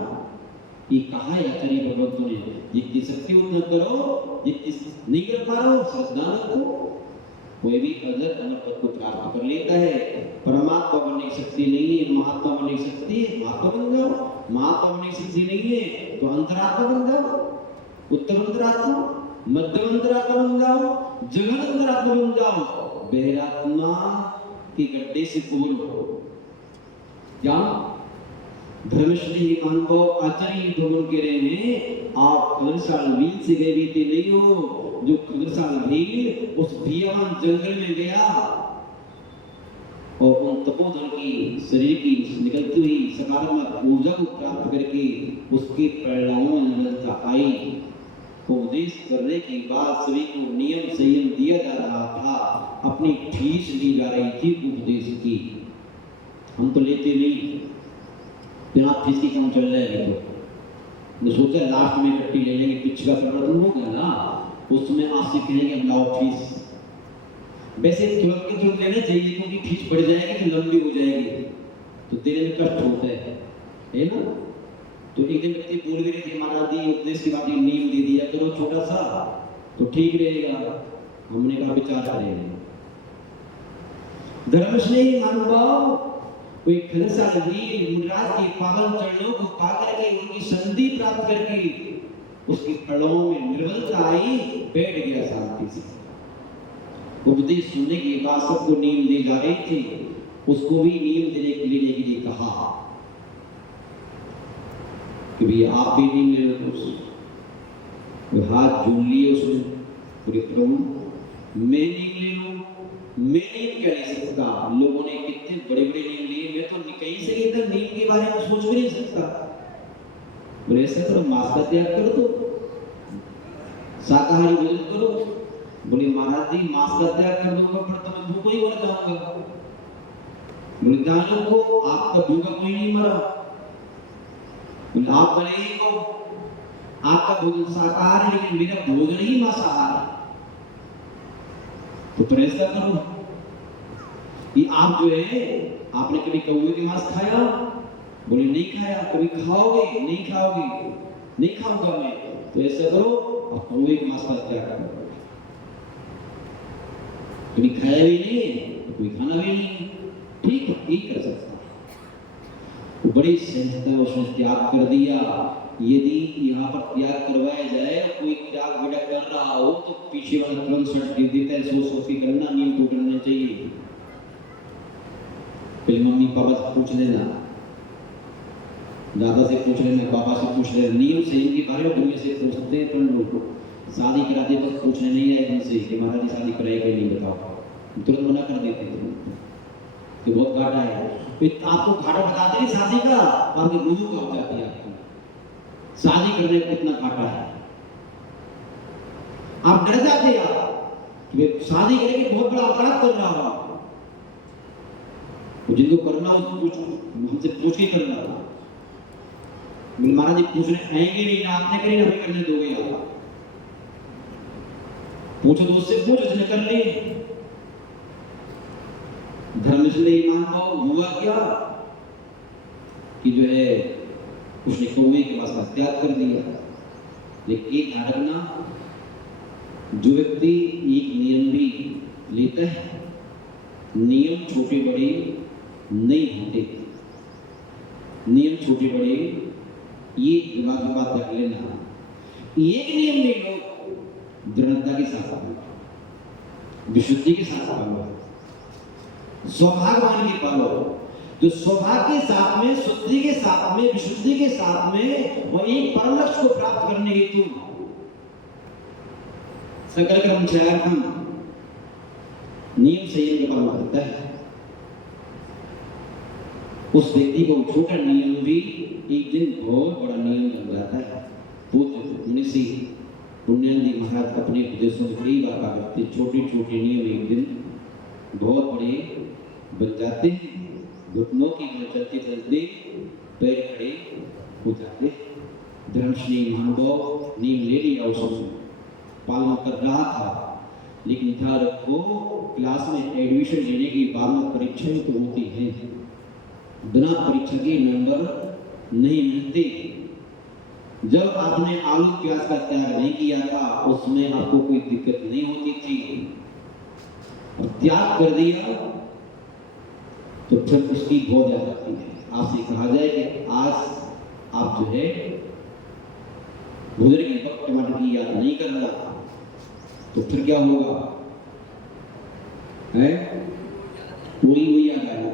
ये कहा है आचार्य भगवतों ने, जितनी शक्ति उतना करो, जितनी नहीं कर पा रहे हो श्रद्धा रखो। कोई भी अगर अमर पद को प्राप्त कर लेता है, परमात्मा बनने की शक्ति नहीं है, महात्मा बनने की शक्ति है, महात्मा बन जाओ। महात्मा बनने की शक्ति नहीं है तो अंतरात्मा बन जाओ, उत्तर अंतरात्मा, मध्य अंतरात्मा बन जाओ, जगन अंतरात्मा बन जाओ। बहिरात्मा के गड्ढे से खोलो। क्या धर्मश्री अनुभव आचार्य भगवान कह रहे हैं, आप खगरसाल भील से गए बीते नहीं हो। जो खगरसाल भील उस भीयमान जंगल में गया और उन तपोधन की शरीर की निकलती हुई सकारात्मक ऊर्जा को प्राप्त करके उसके परिणामों में निरंतरता आई। उपदेश करने के बाद सभी को नियम संयम दिया जा रहा था, अपनी फीस ली जा रही थी उपदेश की। हम तो लेते नहीं, बिना फीस की काम चल रहा है। तो सोचा लास्ट में इकट्ठी ले लेंगे, पीछे का प्रवर्तन हो गया ना, उसमें आज से कहेंगे हम लाओ फीस। वैसे तुरंत के तुरंत लेना चाहिए, क्योंकि फीस बढ़ जाएगी तो लंबी हो जाएगी, तो देने में कष्ट होता है ना। तो एक दिन व्यक्ति बोल भी रहे थे, महाराज जी उपदेश के बाद नियम दे दिया करो छोटा सा तो ठीक रहेगा। हमने कहा विचार करेंगे। धर्मश्रेष्ठ महानुभाव कोई खगरसाल भील मुनिराज के पावन चरणों को पाकर के उनकी संधि प्राप्त करके उसके फलों में निर्बलता आई, बैठ गया शांति से। उपदेश सुनने के बाद सबको नींद दे जा रहे थे, उसको भी नींद लेने के लिए कहा कि भैया आप भी नींद ले लो। हाथ जोड़ लिए उसने, पूरे प्रभु मैं नींद ले लूं, मैं नींद क्या ले सकता। लोगों ने कितने बड़े बड़े नींद लिए, मैं तो कहीं से इधर नींद के बारे में सोच भी नहीं सकता। बोले ऐसा करो, मांस का त्याग कर दो, शाकाहारी भोजन करो। बोले महाराज जी मांस का त्याग कर दूंगा पर तो मैं भूखा ही मर जाऊंगा। बोले दानों को आपका भूखा कोई नहीं मरा, बोले आप बने ही हो, आपका भोजन शाकाहारी लेकिन मेरा भोजन ही मांसाहारी। तो ऐसा करो कि आप जो है, आपने कभी कौवे के मांस खाया? बोले नहीं खाया। कभी खाओगे? नहीं खाओगे। नहीं खाऊंगा मैं। तो ऐसा करो आप कौवे के मांस का त्याग करो। कभी खाया भी नहीं तो कोई खाना भी नहीं, ठीक है, कर सकता। तो बड़ी सहजता उसने त्याग कर दिया। यदि यहाँ पर त्याग करवाया जाए, कोई त्याग बेटा कर रहा हो तो पीछे वाला तुरंत शर्ट गिर देता है। सोच के करना, नियम तो करना चाहिए। पहले मम्मी पापा से पूछ लेना, दादा से पूछ लेना, पापा से पूछ लेना। नियम संयम के बारे में दुनिया से पूछ सकते हैं, पर लोग शादी कराते वक्त पूछने नहीं आए उनसे कि महाराज जी शादी कराई कि नहीं, बताओ। तुरंत मना कर देते थे कि बहुत घाटा है। आपको घाटा बताते नहीं शादी का, आपकी रूह का हो जाती है। आपको शादी करने में कितना घाटा है, आप डर जाते हैं कि शादी करके बहुत बड़ा अपराध कर रहा हूं। जिनको करना हो हमसे पूछ के करना। महाराज जी पूछने आएंगे नहीं ना, आपने करी ना हमें करने दोगे आप। पूछो तो उससे पूछ, उसने कर ली। धर्म से ईमान भाव हुआ क्या कि जो है उसने कौवे के पास का त्याग कर दिया। लेकिन एक ध्यान रखना, जो व्यक्ति एक नियम भी लेता है, नियम छोटे बड़े नहीं होते। नियम छोटे बड़े ये दिमाग में बात रख लेना। एक नियम ले लो, दृढ़ता के साथ पालो, विशुद्धि के साथ पालो, सौभाग्य मान के पालो। तो सौभाग्य के साथ में, शुद्धि के साथ में, विशुद्धि के साथ में और एक परम लक्ष्य को प्राप्त करने हेतु सकल कर्म त्यागम नियम संयम का पालन करता है। उस व्यक्ति को छोटा नियम भी एक दिन बहुत बड़ा नियम बन जाता है। पूज्य मुनि पुण्यानंद महाराज अपने उपदेशों में कई बार कहा करते, छोटे छोटे नियम एक दिन बहुत बड़े बन जाते हैं। घुटनों की चलते चलते पैर खड़े हो जाते। धर्मश्री महानुभाव नियम ले लिया, उसने पालन कर रहा था। लेकिन ध्यान रखो, क्लास में एडमिशन लेने के बाद में परीक्षाएं तो होती हैं, बिना परीक्षा के नंबर नहीं मिलते। जब आपने आलू प्याज का त्याग नहीं किया था उसमें आपको कोई दिक्कत नहीं होती थी, और त्याग कर दिया तो फिर उसकी बहुत ज्यादा जाती है। आपसे कहा जाए कि आज आप जो है गुजरे के वक्त टमाटर की याद नहीं कर रहा तो फिर क्या होगा है? वही याद आएगा।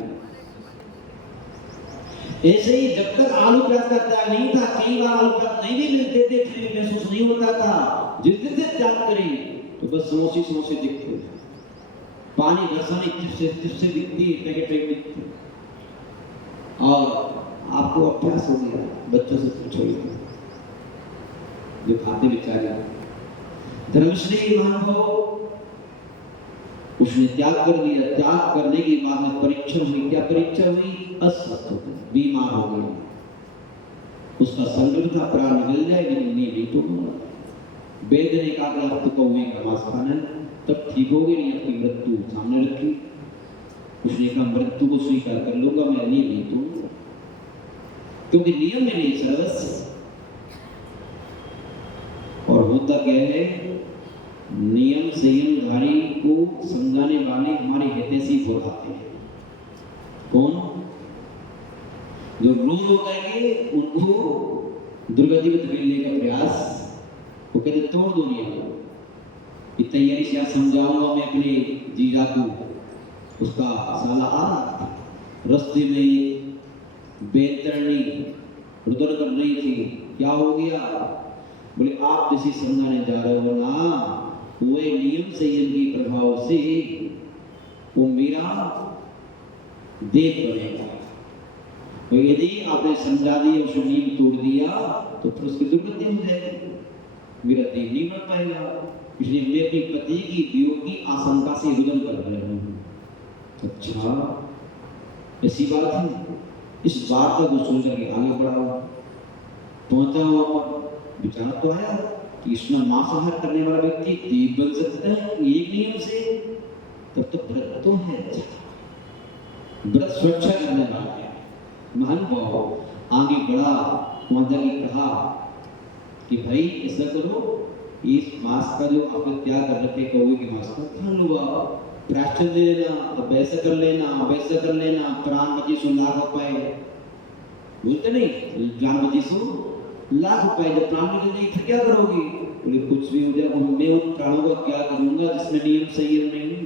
ऐसे ही जब तक आलू प्याज का त्याग नहीं था, कई बार आलू प्याज नहीं भी मिलते थे, फिर महसूस नहीं होता था। जिस दिन से त्याग करें तो बस समोसे समोसे दिखते, पानी बरसाने चिप्से दिखती, पैकेट दिखती, और आपको अभ्यास हो गया। बच्चों से पूछो जो खाते बेचारे। धर्मश्री महानुभव उसने त्याग कर दिया। त्याग करने के बाद में परीक्षा हुई। क्या परीक्षा हुई? अस्वस्थ हो गए, बीमार हो गए। उसका संकल्प था प्राण निकल जाए लेकिन नहीं टूटूंगा। वेद ने कहा कि आप तो कौवे का मांस खाना है, तब ठीक हो गई। नहीं, अपनी मृत्यु सामने रखी। उसने कहा मृत्यु को स्वीकार कर लूंगा, मैं नहीं टूटूंगा, क्योंकि नियम में नहीं सर्वस्व। और होता क्या है, नियम संयमधारी को समझाने वाले हमारे हितैषी बहुत आते हैं। कौन? जो रोज करके उनको दुर्गति में धकेलने का प्रयास, वो कहते तोड़ दो नियम। इतनी तैयारी से आज समझाऊंगा मैं अपने जीजा को। उसका साला आ रहा था, रास्ते में बेतरनी रुदर कर रही थी। क्या हो गया? बोले आप जैसे समझाने जा रहे हो ना, वो नियम संयम के प्रभाव से वो मेरा देव बनेगा। तो यदि आपने समझा दिया, उसने नियम तोड़ दिया तो फिर उसकी दुर्गति हो जाएगी, मेरा देव नहीं बन पाएगा। इसलिए मैं अपनी पति की वियोग की आशंका से रुदन कर रहा हूँ। अच्छा, ऐसी बात है। इस बात को सोच करके आगे बढ़ा, पहुंचा वहां, विचार तो आया कि इसमें मांसाहार करने वाला व्यक्ति देव बन सकता है एक नियम से, तब तो व्रत तो है, व्रत सुरक्षा करने वाला है। महानुभाव आगे बढ़ा, वहां जाके कहा कि भाई ऐसा करो, इस मांस का जो आपने त्याग कर रखे कौवे के मांस का खा लो, प्रायश्चित दे लेना, अब ऐसा कर लेना, वैसा कर लेना, प्राण बची सो लाख रुपए। बोलते नहीं, जान बची सो लाख रुपए। जब प्राण निकल जाएगी फिर क्या करोगे? बोले कुछ भी हो जाए, मैं उन प्राणों का क्या करूंगा जिसमें नियम संयम नहीं।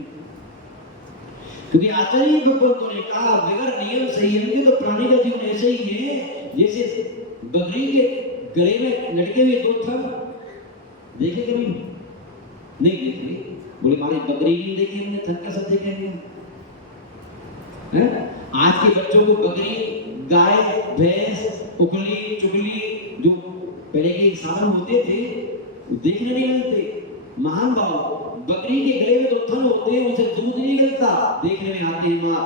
क्योंकि आचार्य भगवंतों ने कहा बगैर नियम संयम के तो प्राणी का जीवन ऐसे ही है जैसे बकरी के गले में लटके हुए दो थन। देखे कभी? नहीं देखे। बोले हमारी बकरी नहीं देखी हमने, थन कैसा देखेंगे? आज के बच्चों को बकरी, गाय, भैंस, उखली, चुगली जो पहले के साधन होते थे देखने नहीं मिलते। महान भाव, बकरी के गले में तो थन होते हैं, उनसे दूध नहीं निकलता, देखने में आते हैं मां।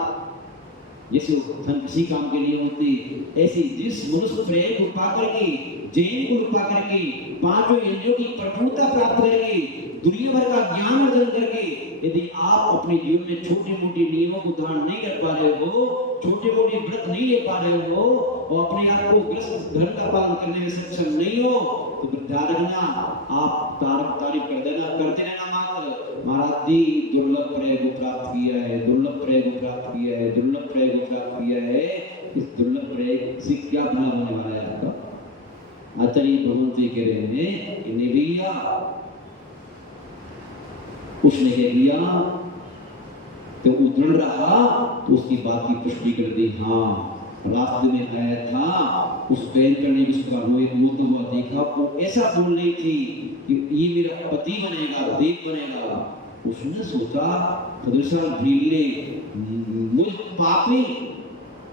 जैसे थन किसी काम के लिए होती, ऐसी जिस मनुष्य प्रेम को पा करके, जैन को पा करके, पांचों इंद्रियों की प्रफुल्लता प्राप्त करके, दुनिया भर का ज्ञान अर्जन करके, यदि आप अपने जीवन में छोटे मोटे नियमों को धारण नहीं कर पा रहे हो, छोटे मोटे व्रत नहीं ले पा रहे हो, और अपने आप को गृहस्थ धर्म का पालन करने में सक्षम नहीं हो, तो ध्यान रखना, आप तारीफ करते रहना मात्र। महाराज जी दुर्लभ प्रयोग को प्राप्त किया है, दुर्लभ प्रयोग को प्राप्त किया है, दुर्लभ प्रयोग को प्राप्त किया है। इस दुर्लभ प्रयोग से क्या भला होने वाला है आपका? आचार्य भगवंत जी कह रहे हैं कि निरिया, उसने कह दिया तो उदृढ़ रहा, तो उसकी बात की पुष्टि कर दी। हाँ, रास्ते में आया था, उस पैंतर ने उसका रोता हुआ देखा, वो ऐसा बोल रही थी कि ये मेरा पति बनेगा, देव बनेगा। उसने सोचा सदृशा भीले मुझ पापी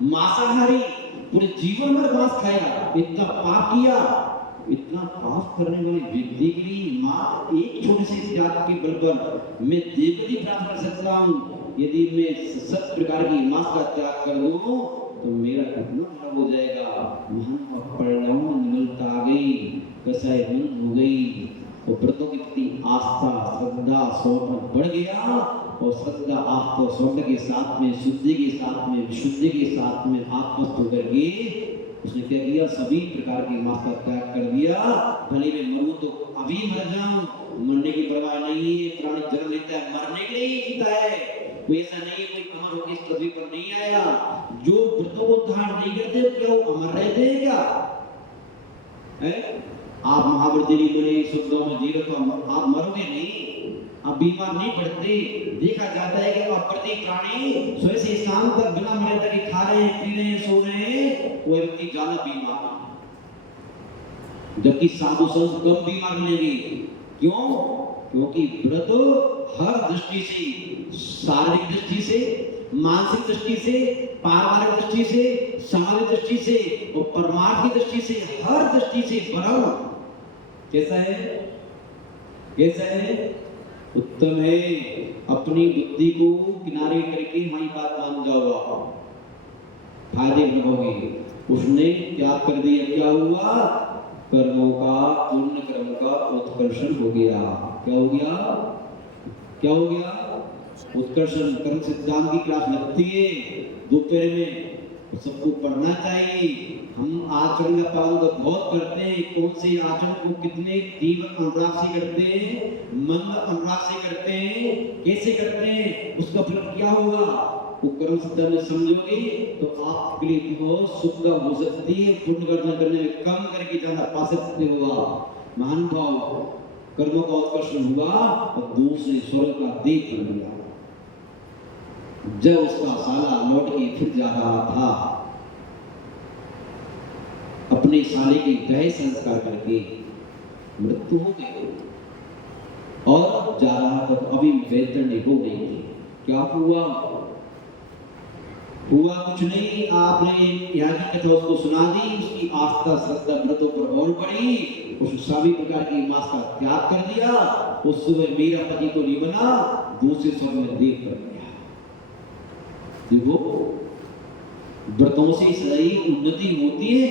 मांसाहारी पूरे जीवन भर मांस खाया, इतना पाप किया, इतना पाप करने वाले व्यक्ति के लिए मात्र एक छोटे से त्याग के बल पर मैं देवगति प्राप्त कर सकता हूँ। यदि मैं सब प्रकार की मांस का त्याग कर दूं तो मेरा कितना लाभ हो जाएगा। महान परिणाम निमलता आ गई, कसाई बंद हो गई, और व्रतों के प्रति आस्था, श्रद्धा, समर्पण बढ़ गया, और श्रद्धा, आस्था, स्वर्ण के साथ में, शुद्धि के साथ में, विशुद्धि के साथ में आत्मस्थ होकर के उसने क्या किया, सभी प्रकार के मांस का त्याग कर दिया। भले मैं मरूं तो अभी मर जाऊं, मरने की परवाह नहीं है। प्राणी जन्म लेता है मरने के लिए ही जीता है। कोई ऐसा नहीं है कोई अमर होकर इस पृथ्वी पर नहीं आया। जो व्रतों को धारण नहीं करते क्या वो अमर रहते हैं क्या? आप महाव्रती नहीं बने, शुद्धों में जीरो तो आप मरोगे नहीं, आप बीमार नहीं पड़ते। देखा जाता है कि अप्रति प्राणी सुबह से शाम तक बिना मरे तक खा रहे हैं, पी रहे हैं, सो रहे हैं, वो व्यक्ति ज्यादा बीमार है। जबकि साधु संत कम बीमार मिलेंगे। क्यों? क्योंकि व्रत हर दृष्टि से, शारीरिक दृष्टि से, मानसिक दृष्टि से, पारिवारिक दृष्टि से, सामाजिक दृष्टि से और परमार्थ की दृष्टि से, हर दृष्टि से परम कैसा है? कैसा है? उत्तम है। अपनी बुद्धि को किनारे करके हमारी बात मान जाओ, फायदे होंगे। उसने त्याग कर दिया, क्या हुआ? कर्मों का, पुण्य कर्म का उत्कर्षण हो गया। क्या हो गया? क्या हो गया? उत्कर्षण। कर्म सिद्धांत की क्लास लगती है दोपहर में, तो सबको पढ़ना चाहिए। हम आचरण का पालन तो बहुत करते हैं, कौन से आचरण को कितने तीव्र अनुराग से करते हैं, मंद अनुराग से करते हैं, कैसे करते हैं, उसका फल क्या होगा, वो कर्म सिद्धांत में समझोगे तो आपके लिए बहुत सुविधा हो सकती है। पुण्य अर्जन करने में कम करके ज्यादा पा सकते होगा। महान भाव कर्मों का उत्कर्षण हुआ और दूसरे स्वर्ग का देव बन गया। जब उसका साला लौट के फिर जा रहा था, अपने साले के दहेज संस्कार करके मृत्यु हो गई और जा रहा था तो अभी वैतरणी हो गई थी। क्या हुआ? हुआ कुछ नहीं। आपने यहाँ की कथा उसको सुना दी, उसकी आस्था श्रद्धा व्रतों पर और बढ़ी, उस सभी प्रकार की मांस का त्याग कर दिया। उस सुबह मेरा पति तो नहीं बना, दूसरे स्वर्ग में देव कर गया। देखो व्रतों से शरीर उन्नति होती है।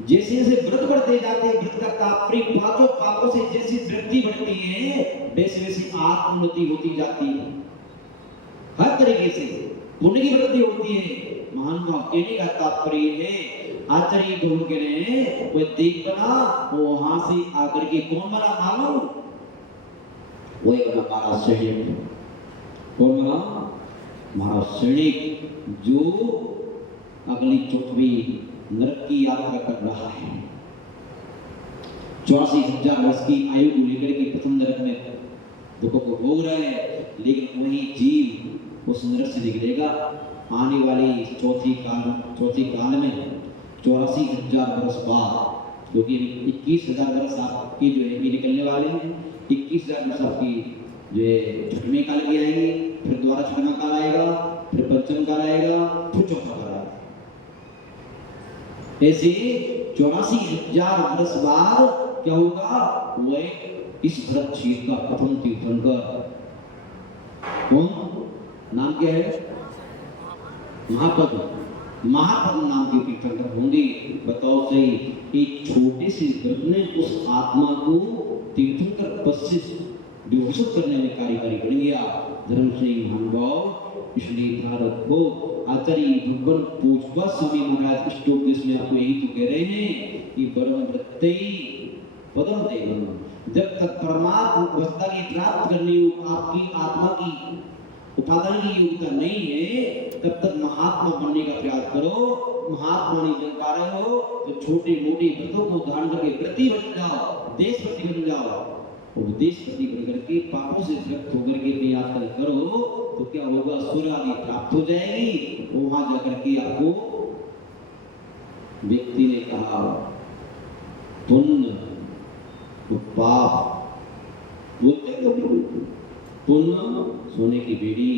जैसे जैसे व्रत बढ़ते जाते हैं, व्रत का तात्पर्य पांचों पापों से जैसी वृद्धि बढ़ती है वैसे वैसे आत्म उन्नति होती जाती है। हर तरीके से पुण्य की वृद्धि होती है। महान भाव कहने का तात्पर्य है, आचार्य ढूंढ के रहे कोई देख बना, वो वहां से आकर के कौन बना मालूम? वो एक हमारा सैनिक। कौन बना? हमारा सैनिक, जो अगली चुप्पी नरक की यात्रा कर रहा है। 84,000 वर्ष की आयु को लेकर के प्रथम नरक में दुखों को भोग रहा है, लेकिन वही जीव उस नरक से निकलेगा आने वाली चौथी काल में 84,000 वर्ष बाद, क्योंकि 21,000 वर्ष आपकी जो है ये निकलने वाले हैं। 21,000 वर्ष आपकी जो है छठवें काल की आएंगे, फिर दोबारा छठवां काल आएगा, फिर पंचम काल आएगा, फिर चौथा काल आएगा। ऐसे 84,000 वर्ष बाद क्या होगा? वह इस भरत क्षेत्र का प्रथम तीर्थंकर, कौन नाम क्या है? महापद। महापद नाम के तीर्थंकर होंगे। बताओ सही, एक छोटे से व्रत ने उस आत्मा को तीर्थंकर पद से विभूषित करने में कार्यकारी बन गया। धर्म से महान भाव, इसलिए भारत को आचार्य भगवान पूजपा स्वामी महाराज स्टोकेस में आपको यही तो कह रहे हैं कि परम वृत्ति पदम देवम। जब तक परमात्मा अवस्था की प्राप्त करनी हो, आपकी आत्मा की उपादान की योग्यता नहीं है, तब तक महात्मा बनने का प्रयास करो। महात्मा नहीं बन पा रहे हो तो छोटे मोटे व्रतों को धारण करके प्रति बन जाओ, देश प्रति बन जाओ। उपदेश प्रति बन करके पापों से तृप्त होकर के यात्रा करो तो क्या होगा? स्वर्ग आदि प्राप्त हो जाएगी। वहां जाकर के आपको व्यक्ति ने कहा पुण्य तो पाप बोलते पुण्य सोने की बेड़ी,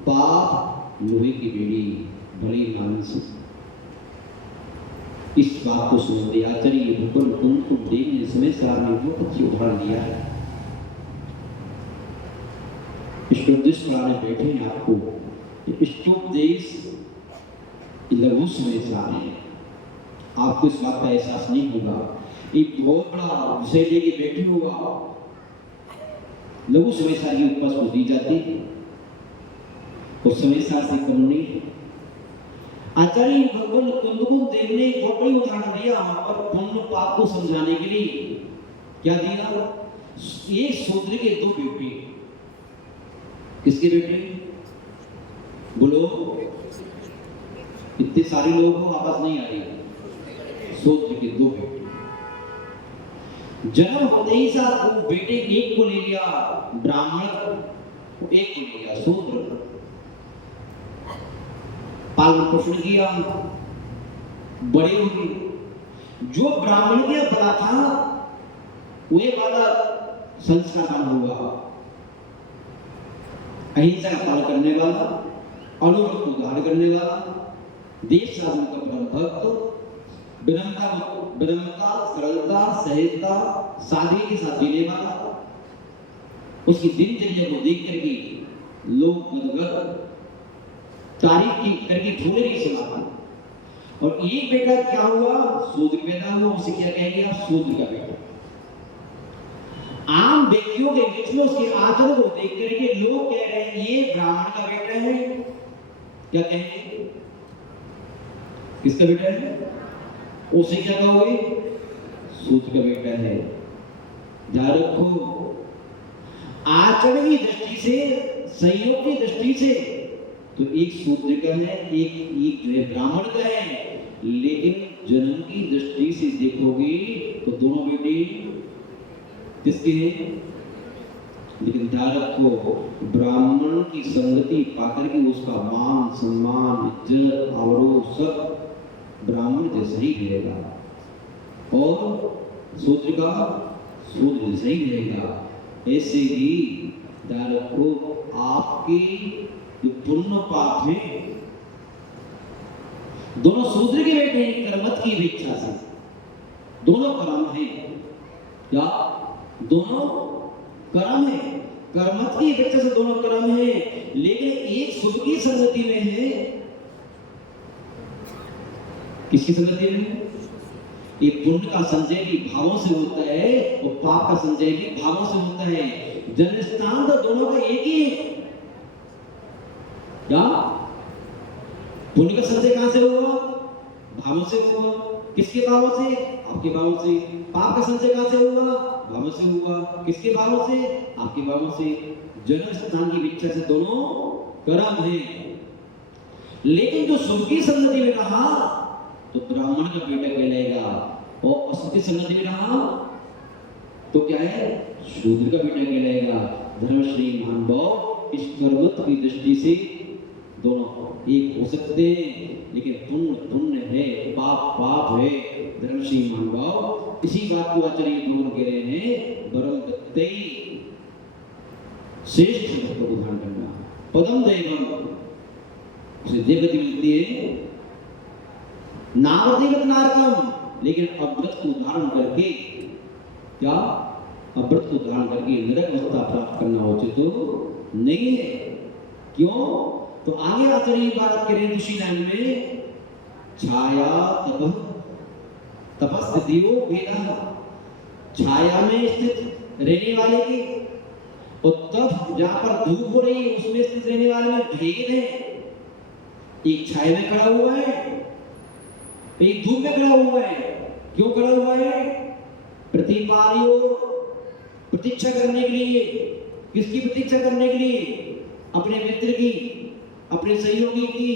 पाप लोहे की बेड़ी, भली मानस। इस बात को सुनते आचार्य भगवान उनको देखने समय सरार ने बहुत अच्छी उदाहरण दिया है। इष्टोपदेश कराने बैठे हैं आपको। इष्टोपदेश लघु समय सार है, आपको इस बात का एहसास नहीं होगा। एक बहुत बड़ा विषय लेके बैठे होगा, लघु समय सार की उपस को दी जाती है और समय सार से कम नहीं। आचार्य भगवान कुंदकुंद देव ने एक बड़ी उदाहरण दिया और पुण्य पाप को समझाने के लिए। क्या दिया? एक शूद्र के दो बेटे। किसके बेटे? बोलो, इतने सारे लोग हो, आवाज नहीं आ रही। शूद्र के दो बेटे। जन्म होते ही साथ वो बेटे एक को ले लिया ब्राह्मण, एक को ले लिया शूद्र। पालन पोषण किया, बड़े हो गए। जो ब्राह्मण के बड़ा था वही वाला संस्कार हुआ, अहिंसा का पालन करने वाला, अनुव्रत को धारण करने वाला, देश शासन का परम भक्त, विनम्रता, सरलता, सहजता, सादगी के साथ जीने वाला। उसकी दिनचर्या को देख करके लोग गदगद तारीफ की करके ढूंढ रही सुना। और एक बेटा क्या हुआ? शूद्र पैदा हुआ। उसे क्या कहेंगे आप? शूद्र का बेटा। आम व्यक्तियों के बीच में उसके आचरण को देख करके लोग कह रहे हैं ये ब्राह्मण का बेटा है। क्या कहेंगे? किसका बेटा है? उसे क्या कहोगे? शूद्र का बेटा है। ध्यान रखो, आचरण की दृष्टि से, संयोग की दृष्टि से तो एक शूद्र का है, एक जो है ब्राह्मण का है। लेकिन जन्म की दृष्टि से देखोगे तो दोनों बेटे किसके हैं? लेकिन ध्यान रखो, ब्राह्मण की संगति पाकर के उसका मान, सम्मान, इज्जत, आबरू सब ब्राह्मण जैसा ही रहेगा और शूद्र का शूद्र जैसा ही रहेगा। ऐसे ही ध्यान रखो, आपके जो पुण्य पाप है, दोनों शूद्र के बेटे हैं कर्मठ की इच्छा से। दोनों कर्म है। क्या? दोनों कर्म है। कर्मठ की इच्छा से दोनों कर्म है। लेकिन एक शुभ की संगति में है। किसकी संगति में? ये पुण्य का संचय भी भावों से होता है और पाप का संचय भी भावों से होता है। जन्म स्थान तो दोनों का एक ही है। क्या? पुण्य का संचय कहां से हुआ? भावों से हुआ। किसके भावों से? आपके भावों से। पाप का संचय कहां से हुआ? भावों से हुआ। किसके भावों से? आपके भावों से। जन्म स्थान की इच्छा से दोनों कर्म है। लेकिन जो शुभ की संगति में रहा तो ब्राह्मण का बेटा कहलाएगा और अशुभ की संगति में रहा तो क्या है? शूद्र का बेटा कहलाएगा। धर्मश्री महान भाव, इस कर्मत्व की दृष्टि से दोनों एक हो सकते हैं, लेकिन पुण्य पुण्य है, पाप पाप है। धर्मश्री महान भाव, इसी बात को आचार्य भगवान कह रहे हैं, वरम दत्तै, श्रेष्ठ भक्त को धारण करना। पदम दैवम, उसे देवगति मिलती है। नावदेवत नारकम, लेकिन अव्रत को धारण करके क्या? अव्रत को धारण करके नरक अवस्था प्राप्त करना उचित तो नहीं है। क्यों? तो आगे आचार्य बात करें दूसरी लाइन में, छाया तप तपस्थितियो भेदा, छाया में स्थित रहने वाले की और तप जहां पर धूप हो रही है उसमें स्थित रहने वाले में भेद है। एक छाया में खड़ा हुआ है, एक धूप में खड़ा हुआ है। क्यों खड़ा हुआ है? प्रतिपालियो, प्रतीक्षा करने के लिए। किसकी प्रतीक्षा करने के लिए? अपने मित्र की, अपने सहयोगी की।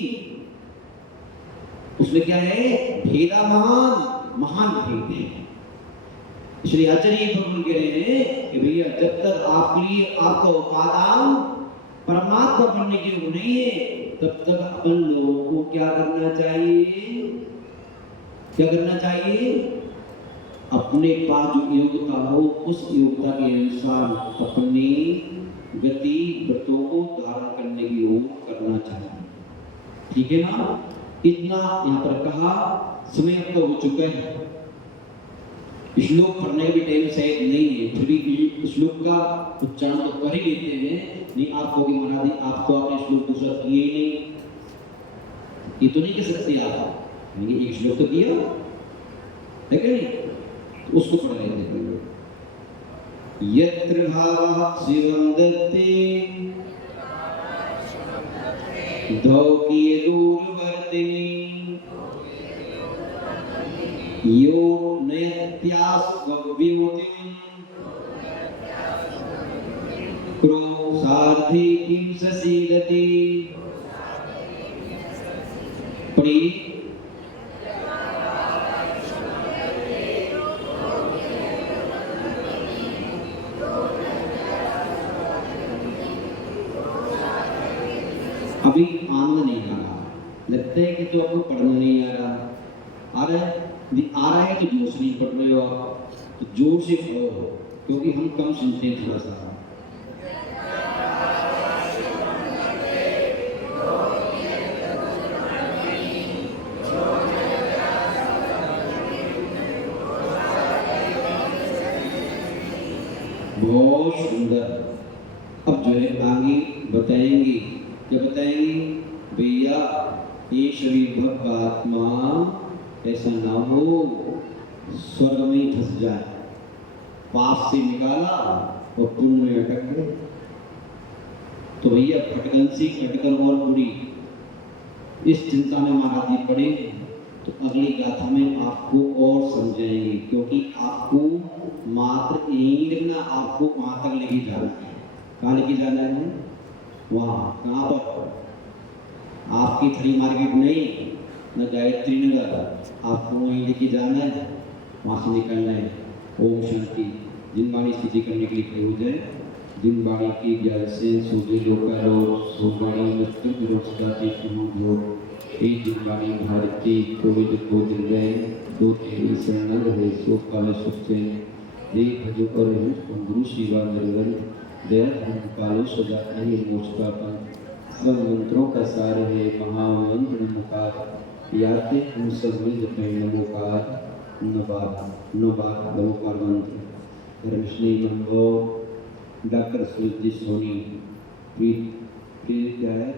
उसमें क्या है? भेदा महान, महान भेद है। श्री आचार्य भगवान कह रहे हैं कि भैया जब तक आपके लिए आपका उपादान परमात्मा बनने के लिए नहीं है तब तक अपन लोगों को क्या करना चाहिए? क्या करना चाहिए? अपने पास जो योग्यता हो उस योग्यता के अनुसार अपनी गति व्रतों को धारण करने की ओर करना चाहिए। ठीक है ना? इतना यहाँ पर कहा। समय अब तो हो चुका है, श्लोक पढ़ने का भी टाइम शायद नहीं है, फिर भी श्लोक का उच्चारण तो कर ही लेते हैं। नहीं आप कहोगे महाराज आप तो आपने श्लोक दूसरा किए ही नहीं, ये तो नहीं कह सकते आप। एक श्लोक तो किया है कि नहीं? तो उसको पढ़ लेते हैं। यत्र भावः शिवं दत्ते धौ किए दूर वर्तिनी यो नयत्यास्वव्योतिम् क्रोशार्थी किं ससीदति पढ़ी। अभी आनंद नहीं आ रहा, लगता है कि जो आपको पढ़ना नहीं आ रहा, आ रहा है तो जोर से नहीं पढ़ रहे हो आप, तो जोर से पढ़ो, क्योंकि हम कम सुनते हैं थोड़ा सा। बहुत सुंदर। अब जो है आगे बताएंगे, क्या बताएंगे भैया, ये शरीर भक्त आत्मा ऐसा ना हो स्वर्ग में ही फंस जाए, पाप से निकाला और पुण्य में अटक गए, तो भैया खटकन सी खटकन और बुरी, इस चिंता में महाराज जी पड़े। तो अगली गाथा में आपको और समझाएंगे, क्योंकि आपको मात्र यही लिखना, आपको वहां तक लेके जाना है। कहाँ लेके जाना है? वहाँ। कहाँ पर? आपकी थ्री मार्केट नहीं, न गायत्री नगर, आपको वहीं लेके जाना है, वहाँ से निकलना है। ओम शांति। जिन वाणी स्थिति करने के लिए खड़े हो जाए, जिन वाणी की ज्ञान से सूझे लोकारो सोवाणी मस्तक विरोचताती सुनो एक जिन वाणी भारती कोविद को दिल रहे दो तेरी शरण रहे सो काले सुचैन देख भजो कर गुरु शिवा निर्गन दया धर्म कालो सजा नहीं मोक्ष का पंथ सब मंत्रों का सार है महामंत्र नमोकार याते हम सब मिल जपे नमोकार नमोकार मंत्र धर्मश्री नमो डॉक्टर सुरजीत सोनी क्या है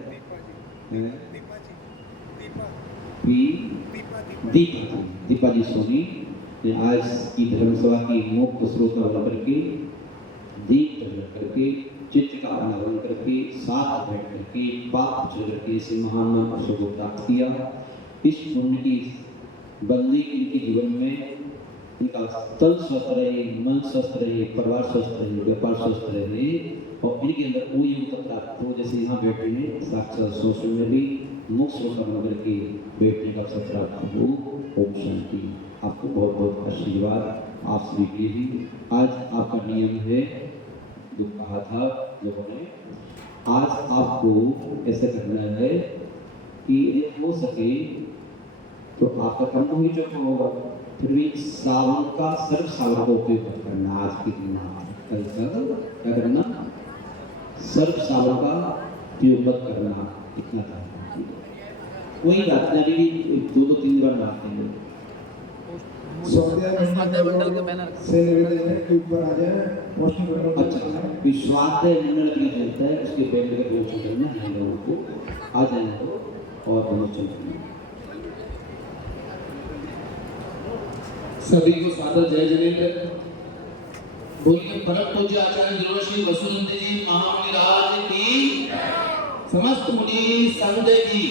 दीपा जी सोनी ने आज की धर्मसभा की मुख्य श्रोता बनकर के दीप प्रज्वलित करके चित्त का अनावरण करके साथ बैठ करके पाप चल करके इसे महान अवसर को प्राप्त किया। इस पुण्य की बंदी इनके जीवन में इनका तन स्वस्थ रहे, मन स्वस्थ रहे, परिवार स्वस्थ रहे, व्यापार स्वस्थ रहे और इनके अंदर वो योग प्राप्त हो जैसे यहाँ बैठे हैं साक्षात सोच में भी मुक्त श्रोता बनकर के बैठने का अवसर प्राप्त हो। ओम शांति। आपको बहुत बहुत आशीर्वाद आप सभी के भी। आज आपका नियम है, जो कहा था लोगों ने, आज आपको ऐसा करना है कि हो सके तो आपका कर्म ही जो होगा, फिर भी सावन का सर्व सावन का उपयोग करना। आज की दिन कल तक क्या करना? सर्व सावन का उपयोग मत करना। इतना था, वही बात है। अभी दो तीन बार बात है। स्वाध्याय मंडल के बैनर से निवेदन है कि ऊपर आ जाए। अच्छा, स्वाध्याय मंडल की जनता है, उसके बैनर का प्रमोशन करना है लोगों को, आ जाए तो और प्रमोशन करना। सभी को सादर जय जनेन्द्र। बोलिए परम पूज्य आचार्य ध्रुवश्री वसुनंद जी महामुनि राज की, समस्त मुनि संत की।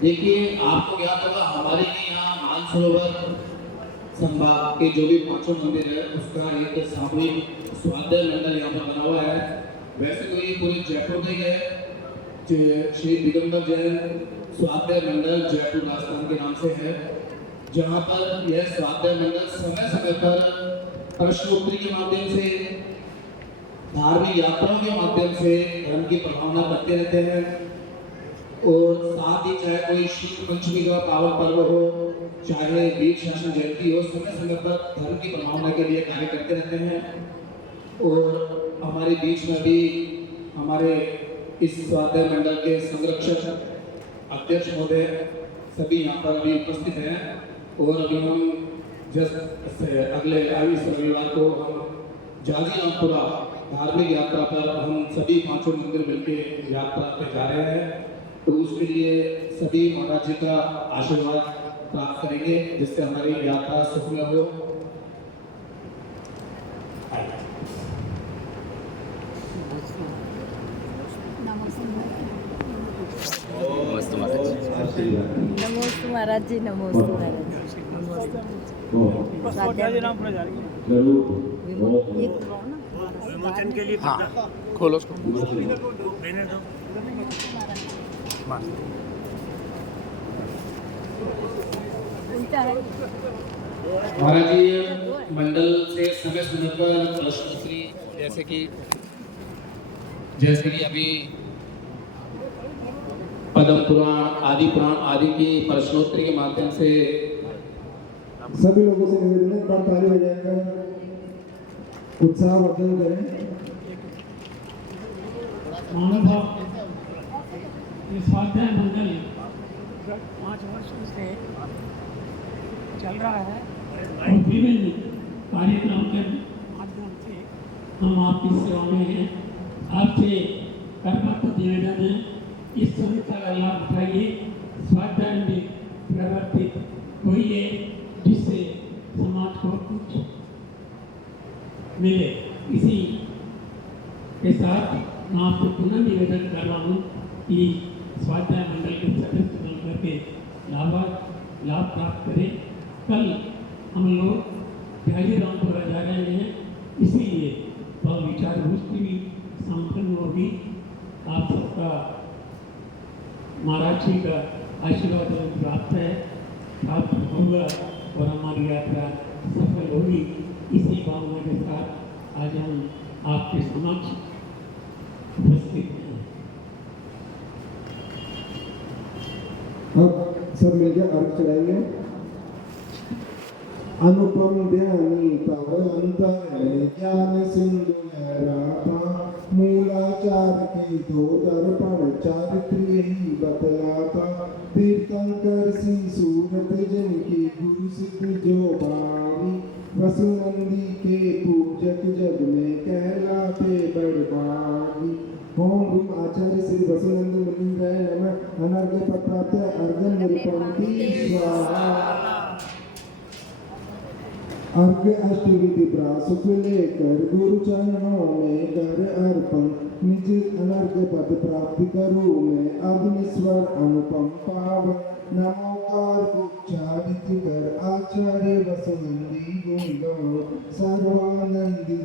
देखिए आपको ज्ञात होगा हमारे यहाँ मानसरोवर संभाग के जो भी पांचों मंदिर है उसका एक सामूहिक स्वाध्याय मंडल यहाँ पर बना हुआ है। वैसे तो ये पूरे जयपुर में है, श्री दिगंबर जैन स्वाध्याय मंडल जयपुर राजस्थान के नाम से है, जहाँ पर यह स्वाध्याय मंडल समय समय पर प्रश्नोत्तरी के माध्यम से, धार्मिक यात्राओं के माध्यम से धर्म की प्रभावना करते रहते हैं। और साथ ही चाहे कोई शुक्ल पंचमी का पावन पर्व हो, चाहे वीर शासन जयंती हो, समय समय पर धर्म की प्रभावना के लिए कार्य करते रहते हैं। और हमारे बीच में भी हमारे इस स्वाध्याय मंडल के संरक्षक अध्यक्ष महोदय सभी यहाँ पर अभी उपस्थित हैं। और अभी हम अगले इस रविवार को हम जाजीरामपुरा धार्मिक यात्रा पर हम सभी पांचों मंदिर मिलकर यात्रा पे जा रहे हैं। तो उसके लिए सभी महाराज जी का आशीर्वाद प्राप्त करेंगे, जिससे हमारी यात्रा सफल हो। नमस्ते। राखी नमोस्तु महाराज जी, नमोस्तु महाराज जी, नमोस्तु। और स्वाध्याय जरूर बहुत एक लो ना, विमोचन के लिए खोलो उसको। उल्टा है। महाराज जी मंडल से समय समय पर प्रश्नोत्तरी जैसे कि अभी पद्म पुराण आदि की प्रश्नोत्तरी के माध्यम से सभी लोगों से निवेदन है, एक बार ताली बजाकर उत्साहवर्धन करें। मानव भाव ये स्वाध्याय मंडल 5 वर्षों से चल रहा है और विभिन्न कार्यक्रम के माध्यम से हम आपकी सेवा में हैं। आपसे कर्मठ निवेदन है, इस सुविधा का लाभ उठाइए, स्वाध्याय में प्रवर्तित होइए, जिससे समाज को कुछ मिले। इसी के साथ मैं आपसे पुनः निवेदन कर रहा हूँ कि स्वाध्याय मंडल के सदस्य बनकर के लाभ प्राप्त करें। कल हम लोग पहली राउंड पर जा रहे हैं, इसीलिए वह विचार गोष्ठी भी संपन्न होगी। आप सबका महाराज जी का आशीर्वाद प्राप्त है, प्राप्त होगा और हमारी यात्रा सफल होगी। इसी भावना के साथ आज हम आपके समक्ष उपस्थित हैं। अब सब मिलकर अर्घ चढ़ाएंगे। अनुपम ध्यानी तव अंतर ज्ञान सिंधु लहराता, मूलाचार के दो दर्पण चारित्र ही बतलाता, तीर्थंकर सी सूरत जिनकी गुरु सिद्ध जो भावी, वसुनंदी के पूजक जग में कहलाते बड़भागी। ओम गुरु आचार्य श्री वसुनंद मुनीन्द्राय नमः। अनर्घ्य पत्रार्थ अर्घ्य निरूपणति स्वाहा। अर्घ्य अष्टविधि प्रासुक लेकर गुरु चरणों में कर अर्पण, निज अनर्घ्य पद प्राप्ति करूँ मैं अग्निस्वर अनुपम पावन। नमोकार उच्चारित कर आचार्य वसुनंदी गुण गाओ, सर्वानंदी